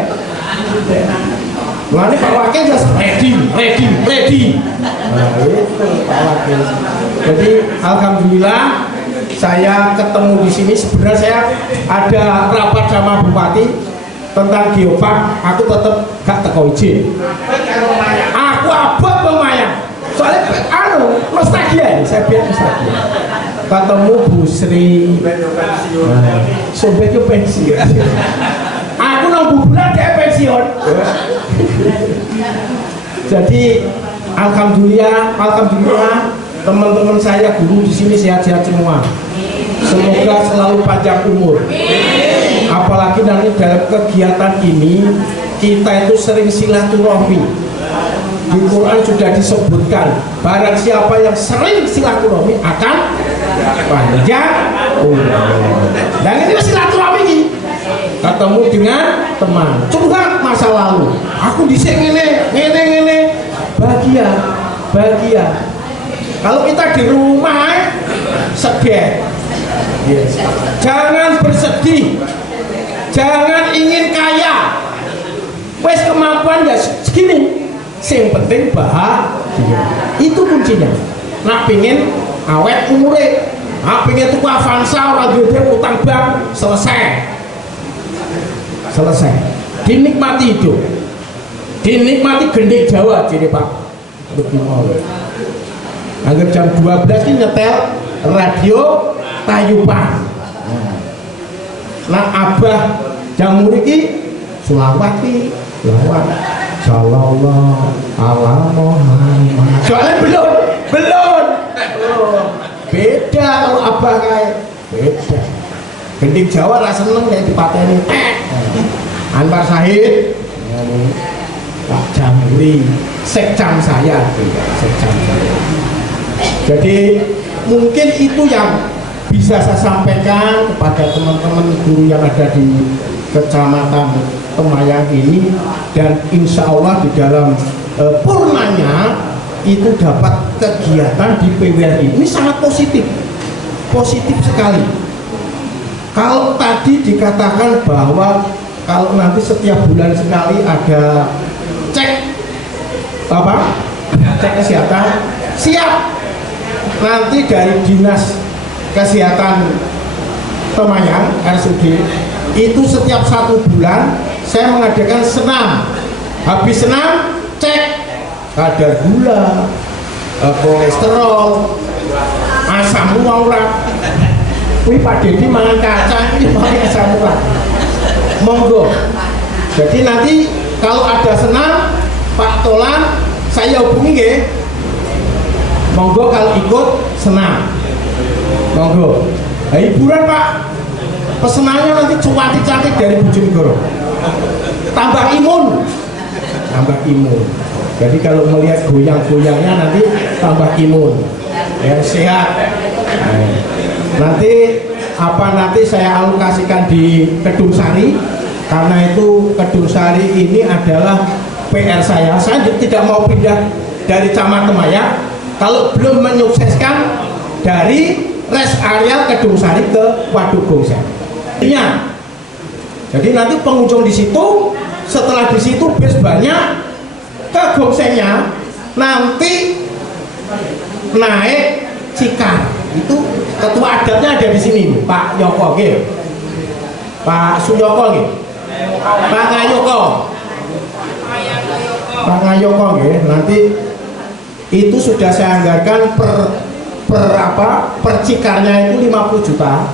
Lah ini Pak Wakil just ready. Nah itu Pak Wakil. Jadi alhamdulillah saya ketemu di sini. Sebenarnya saya ada rapat sama Bupati tentang geopark. Aku tetap gak teko izin. Aku abot pemayang. Soalnya nostalgia, saya biar nostalgia. Ketemu Bu Sri, sobatnya pensiun. Aku nunggu bulan dia pensiun. Jadi alhamdulillah teman-teman saya guru di sini sehat-sehat semua. Semoga selalu panjang umur. Apalagi nanti dalam kegiatan ini kita itu sering silaturahmi. Di Quran sudah disebutkan barang siapa yang sering silaturahmi akan panjang umur. Dan itu silaturahmi ini ketemu dengan teman, curhat masa lalu. Aku disini ngene bahagia. Kalau kita di rumah sedih. Yes. Jangan bersedih, jangan ingin kaya. Wes kemampuan ya segini. Yang penting bahagia. Itu kuncinya. Nak pingin awet umure, nak pingin tuku Avanza ora duwe utang bank, selesai. Dinikmati hidup. Dinikmati gending Jawa jadi Pak. Lebih mau. Agar jam 12 ini nyetel radio Tayupan. Nah Abah jam mriki selawati. Sallallahu ala Muhammad. Soalnya belum. Beda kalau Abah kayak beda. Gending Jawa rasa seneng kayak dipateni. Anwar Sahid, Pak Jamhuri, sekcam saya. Jadi mungkin itu yang bisa saya sampaikan kepada teman-teman guru yang ada di Kecamatan Temayang ini, dan insya Allah di dalam purnanya itu dapat kegiatan di PWRI ini sangat positif sekali. Kalau tadi dikatakan bahwa kalau nanti setiap bulan sekali ada cek kesehatan, siap. Nanti dari Dinas Kesehatan Temayang RSUD itu setiap 1 bulan saya mengadakan senam. Habis senam cek kadar gula, kolesterol, asam urat. Wih Pak Dedi mangan kacang ini pakai asam urat. Monggo. Jadi nanti kalau ada senam Pak Tolan saya hubungi nggih. Monggo kalau ikut senam. Monggo. Nah, hiburan Pak. Pesenannya nanti cantik dari Bojonegoro. Tambah imun. Jadi kalau melihat goyang-goyangnya nanti tambah imun. Ya sehat. Nanti saya alokasikan di Kedung Sari, karena itu Kedung Sari ini adalah PR saya. Saya tidak mau pindah dari Camat Temayang kalau belum menyukseskan dari rest area Kedung Sari ke Waduk Gongseng. Jadi nanti pengunjung di situ, setelah di situ bis banyak, ke gongsengnya nanti naik Cikar. Itu ketua adatnya ada di sini, Pak Yoko, gitu. Pak Suyoko, gitu. Pak Ngayoko. Pak Ngayoko, gitu. Nanti itu sudah saya anggarkan per Cikarnya itu 50 juta.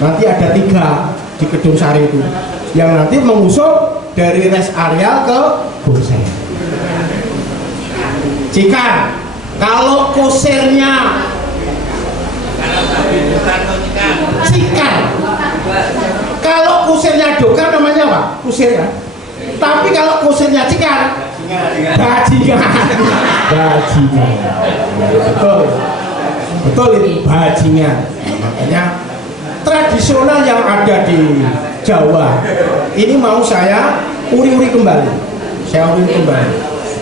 Nanti ada 3 di Gedung Sari itu yang nanti mengusung dari rest area ke Gongseng. Cikar, kalau kusirnya Cikar, kalau kusirnya Dokar namanya apa? Kusir ya. Tapi kalau kusirnya Cikar, bajingan. Bajingan. Betul itu bajingan. Makanya tradisional yang ada di Jawa ini mau saya uri-uri kembali,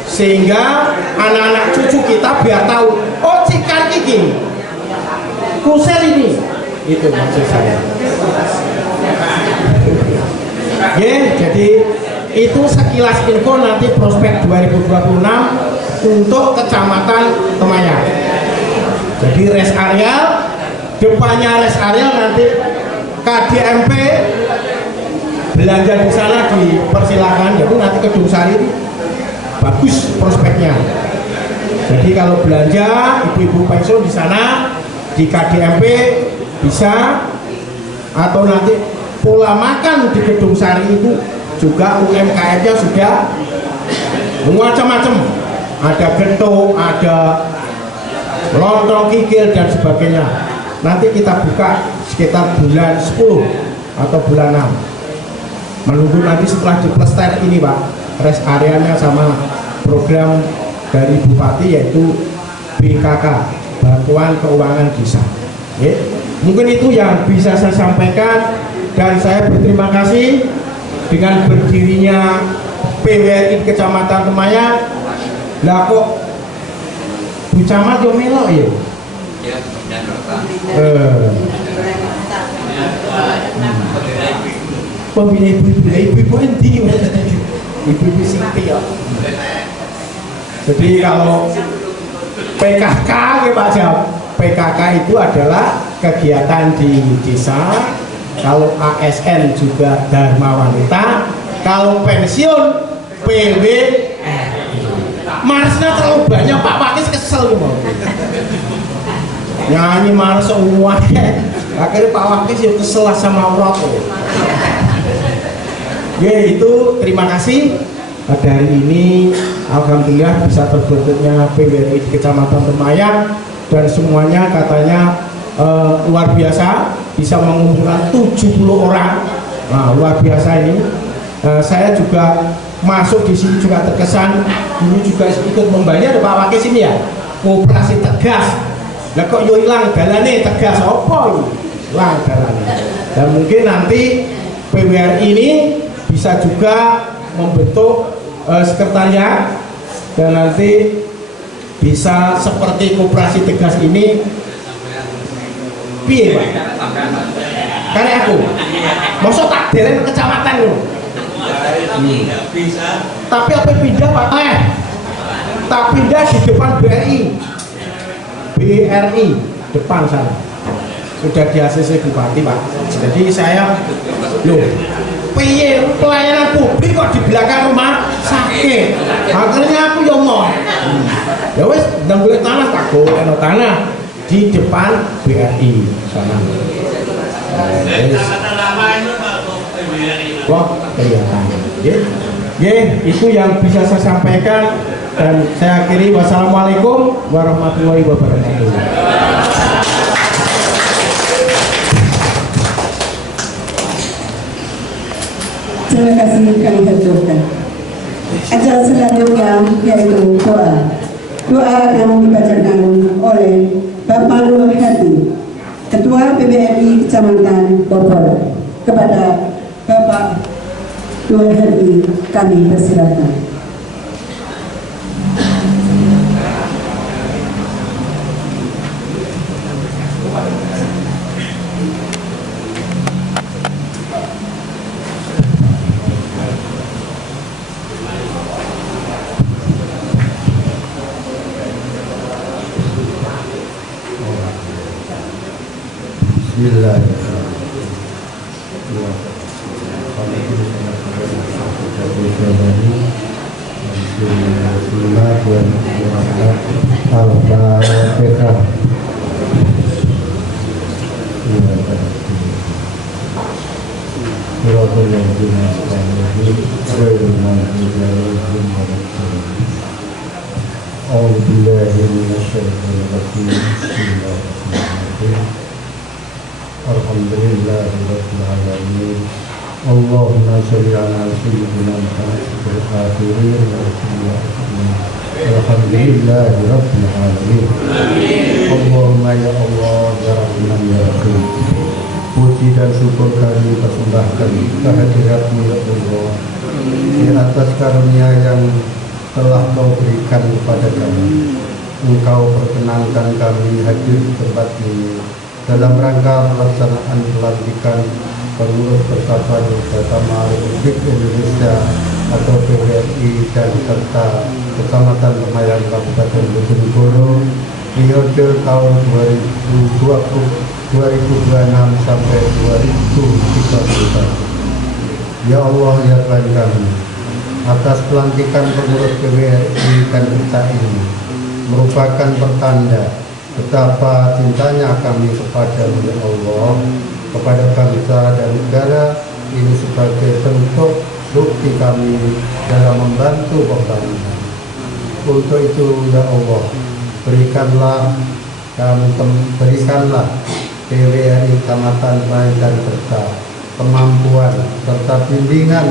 sehingga anak-anak cucu kita biar tahu, oh Cikar ini kusir ini, itu maksud saya. Jadi itu sekilas info nanti prospek 2026 untuk Kecamatan Temayan. Jadi rest area, depannya rest area nanti KDMP belanja di sana dipersilakan. Jadi nanti Gedung Sari bagus prospeknya. Jadi kalau belanja ibu-ibu pensiun di sana di KDMP bisa, atau nanti pola makan di Gedung Sari itu juga UMKM-nya sudah macam-macam. Ada gento, ada lontong kikil dan sebagainya. Nanti kita buka sekitar bulan 10 atau bulan 6. Menunggu nanti setelah diplester ini Pak, rest areanya sama program dari Bupati yaitu BKK, Bantuan Keuangan Desa. Mungkin itu yang bisa saya sampaikan, dan saya berterima kasih dengan berdirinya PWRI Kecamatan Temayan. Lah kok Bu Camat yo melok ya? Pembina ibu-ibu endi? Ibu-ibu sipil. Jadi kalau PKK ya Pak Jam, PKK itu adalah kegiatan di desa. Kalau ASN juga Dharma Wanita. Kalau pensiun PWRI. Marsnya terlalu banyak Pak Pakis, kesel nih mau nyanyi mars semua. Akhirnya Pak Wakis ya kesel sama Roto. Itu terima kasih pada hari ini. Alhamdulillah bisa terbentuknya PWRI di Kecamatan Temayan, dan semuanya katanya luar biasa, bisa mengumpulkan 70 orang. Nah, luar biasa ini. Saya juga masuk di sini juga terkesan, dulu juga ikut membayar Pak Wakis ini ya, Koperasi Tegas. Lah kok yo hilang dalane Tegas apa hilang dalane. Dan mungkin nanti PWRI ini bisa juga membentuk sekretariat, dan nanti bisa seperti Koperasi Tegas ini. Piye Pak? Karena aku masa tak delen kecamatan loh. Tapi apa pindah Pak? Tak pindah di depan BRI depan sana. Sudah di ACC Bupati Pak. Jadi saya loh, piye pelayanan publik kok di belakang rumah sakit. Akhirnya aku yang mau. Ya wes, ndang golek tanah tak golek tanah di depan BRI sana. Wah, kelihatan. Itu yang bisa saya sampaikan, dan saya akhiri. Wassalamualaikum warahmatullahi wabarakatuh. Terima kasih kami haturkan. Acara selanjutnya yaitu doa. Doa akan dibacakan oleh Bapak Nur Hadi, Ketua PWRI Kecamatan Bogor. Kepada Bapak Nur Hadi kami persilakan. Alhamdulillahirrahmanirrahim. Allahumma sholli ala sayyidina Muhammadin akhirin alhamdulillahirabbil alamin. Allahumma ya Allah ya Rahman ya Rahim. Puji dan syukur kami persembahkan kehadirat-Mu ya Allah di atas karunia yang telah Kau berikan kepada kami. Engkau perkenankan kami hadir di tempat ini dalam rangka pelaksanaan pelantikan pengurus Persatuan Bersama Republik Indonesia atau PBRI dan serta Kecamatan Lemayan Kabupaten Bojonegoro periode tahun 2026 sampai 2031. Ya Allah ya Tuhan kami, atas pelantikan pengurus PBRI dan kita ini merupakan pertanda betapa cintanya kami kepada Allah, kepada bangsa dan negara ini sebagai bentuk bukti kami dalam membantu pembangunan. Untuk itu ya Allah, berikanlah PWRI Kecamatan Lemayan dan Serta kemampuan serta bimbingan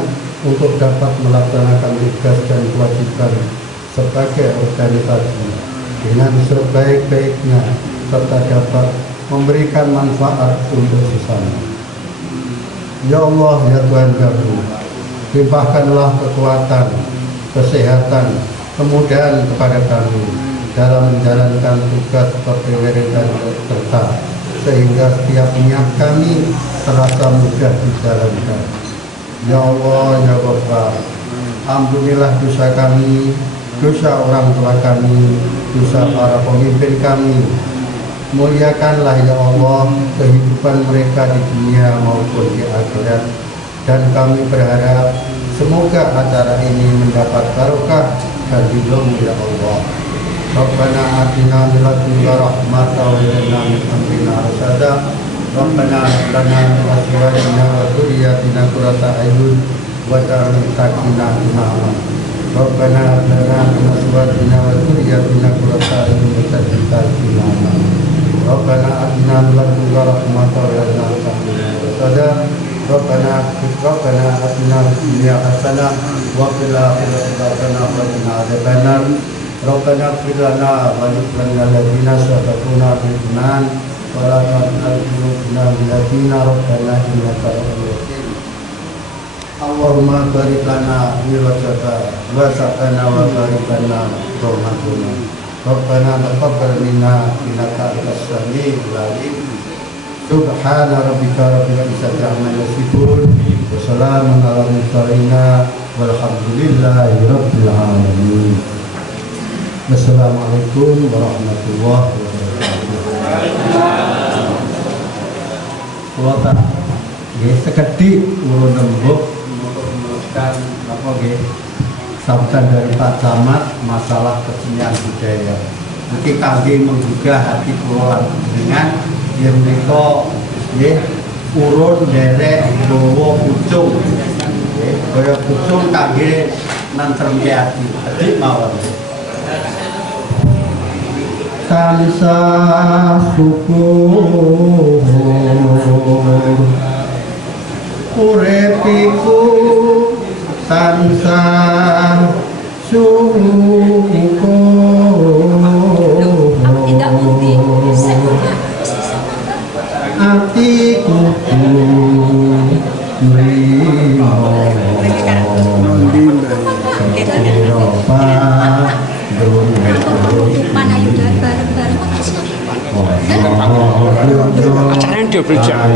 untuk dapat melaksanakan tugas dan kewajiban sebagai organisasi dengan sebaik-baiknya serta dapat memberikan manfaat untuk sesama. Ya Allah ya Tuhan kami, limpahkanlah kekuatan, kesehatan, kemudahan kepada kami dalam menjalankan tugas PWRI dan serta sehingga setiap niat kami terasa mudah dijalankan. Ya Allah ya Bapa, ampunilah dosa kami, dosa orang tua kami, dosa para pemimpin kami. Muliakanlah ya Allah kehidupan mereka di dunia maupun di akhirat. Dan kami berharap semoga acara ini mendapat barokah dan ridho-Mu ya Allah. Rabbana atina min ladunka rahmatan wa hab lana min amrina rashada. Rabbana hab lana min azwajina wa dhurriyyatina qurrata a'yun waj'alna lil muttaqina imama. Rabbana hab lana min azwajina wa dhurriyyatina qurrata a'yun waj'alna lil muttaqina imama. Rabbana atina min ladunka rahmatan wa hab lana min amrina rashada. Rabbana atina fid dunya hasanah wa fil akhirati hasanah wa qina adzabannar. Rabbana ighfir lana wa li ikhwanina alladziina sabaquna bil iman wa la taj'al fi qulubina ghillan rabbana innaka ra'ufur rahim. Allahumma barik lana fi wajhaka wa sakana wa barik lana rahmatuna. Rabbana taqabbal minna innaka antas samiul alim. Subhana rabbika rabbil izzati amma yasifun wa salamun alal mursalin walhamdulillahi rabbil alamin. Assalamualaikum warahmatullahi wabarakatuh. Kula tak nggih sekedhik kula nembuk meneruskan apa nggih sambutan dari Pak Camat masalah kesenian budaya. Iki kangge menggugah hati kula dengan yen menika nggih urun derek gawa pucung. Nggih kaya pucung kangge nantremke ati. Adik mawon. Tansah syukur urepiku tansah syukur atiku mrimo acaranya double jam.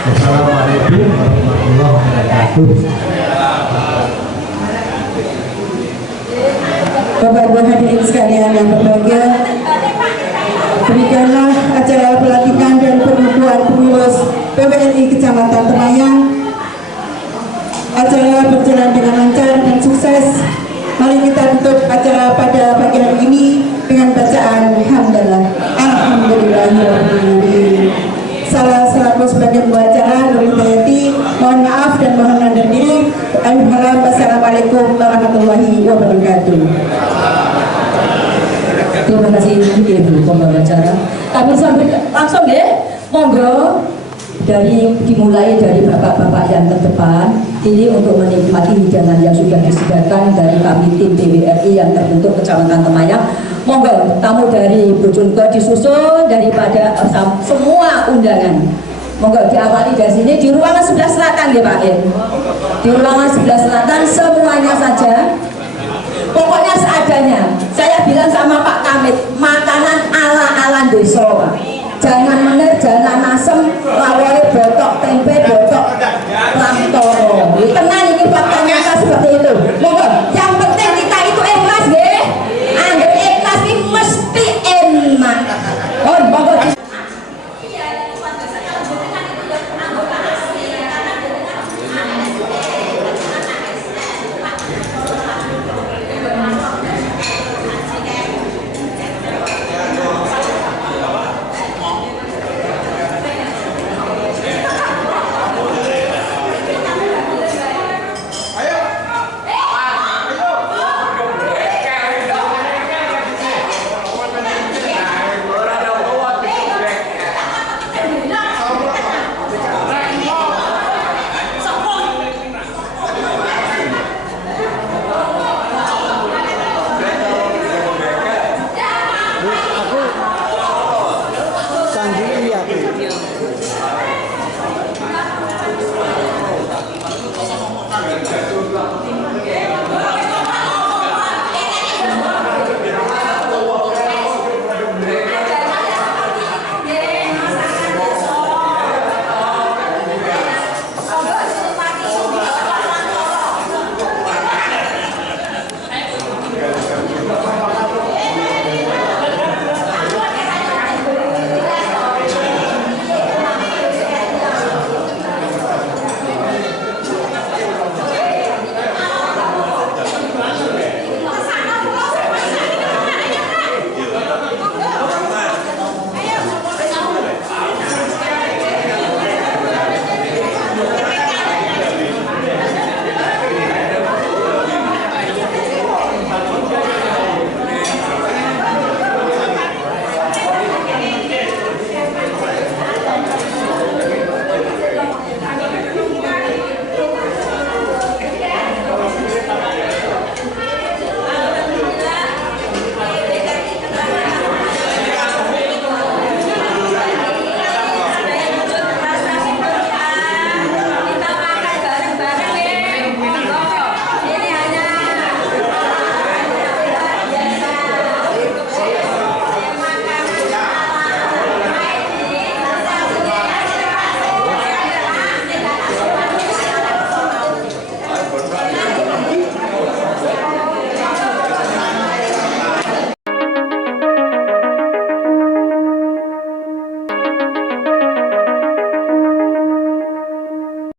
Assalamualaikum warahmatullahi wabarakatuh. Bapak Ibu hadirin sekalian yang berbahagia, demikianlah acara pelantikan dan pengukuhan pengurus PWRI Kecamatan Temayang. Acara berjalan dengan lancar dan sukses. Mari kita tutup acara pada pagi hari ini dengan bacaan hamdalah. Alhamdulillahirrahmanirrahim. Salah selaku sebagai pembawa acara Nurul Bayati, mohon maaf dan mohon undur diri. Wassalamualaikum warahmatullahi wabarakatuh. Terima kasih Ibu pembawa acara. Kami langsung ya, monggo dimulai dari bapak-bapak yang terdepan ini untuk menikmati hidangan yang sudah disediakan dari kami tim PWRI yang terbentuk Kecamatan Temayang. Monggo tamu dari Bojonegoro disusul daripada semua undangan. Monggo diawali dari sini di ruangan sebelah selatan ya Pak ya. Di ruangan sebelah selatan semuanya saja. Pokoknya seadanya. Saya bilang sama Pak Kamit, makanan ala-ala desa Pak. Jangan mener, jangan asem, lawore botok tempe, botok lamtoro. Tenang ini faktanya seperti itu. Monggo, yang penting kita itu ikhlas nggih. Angger ikhlas iki mesti enak. Oh, monggo.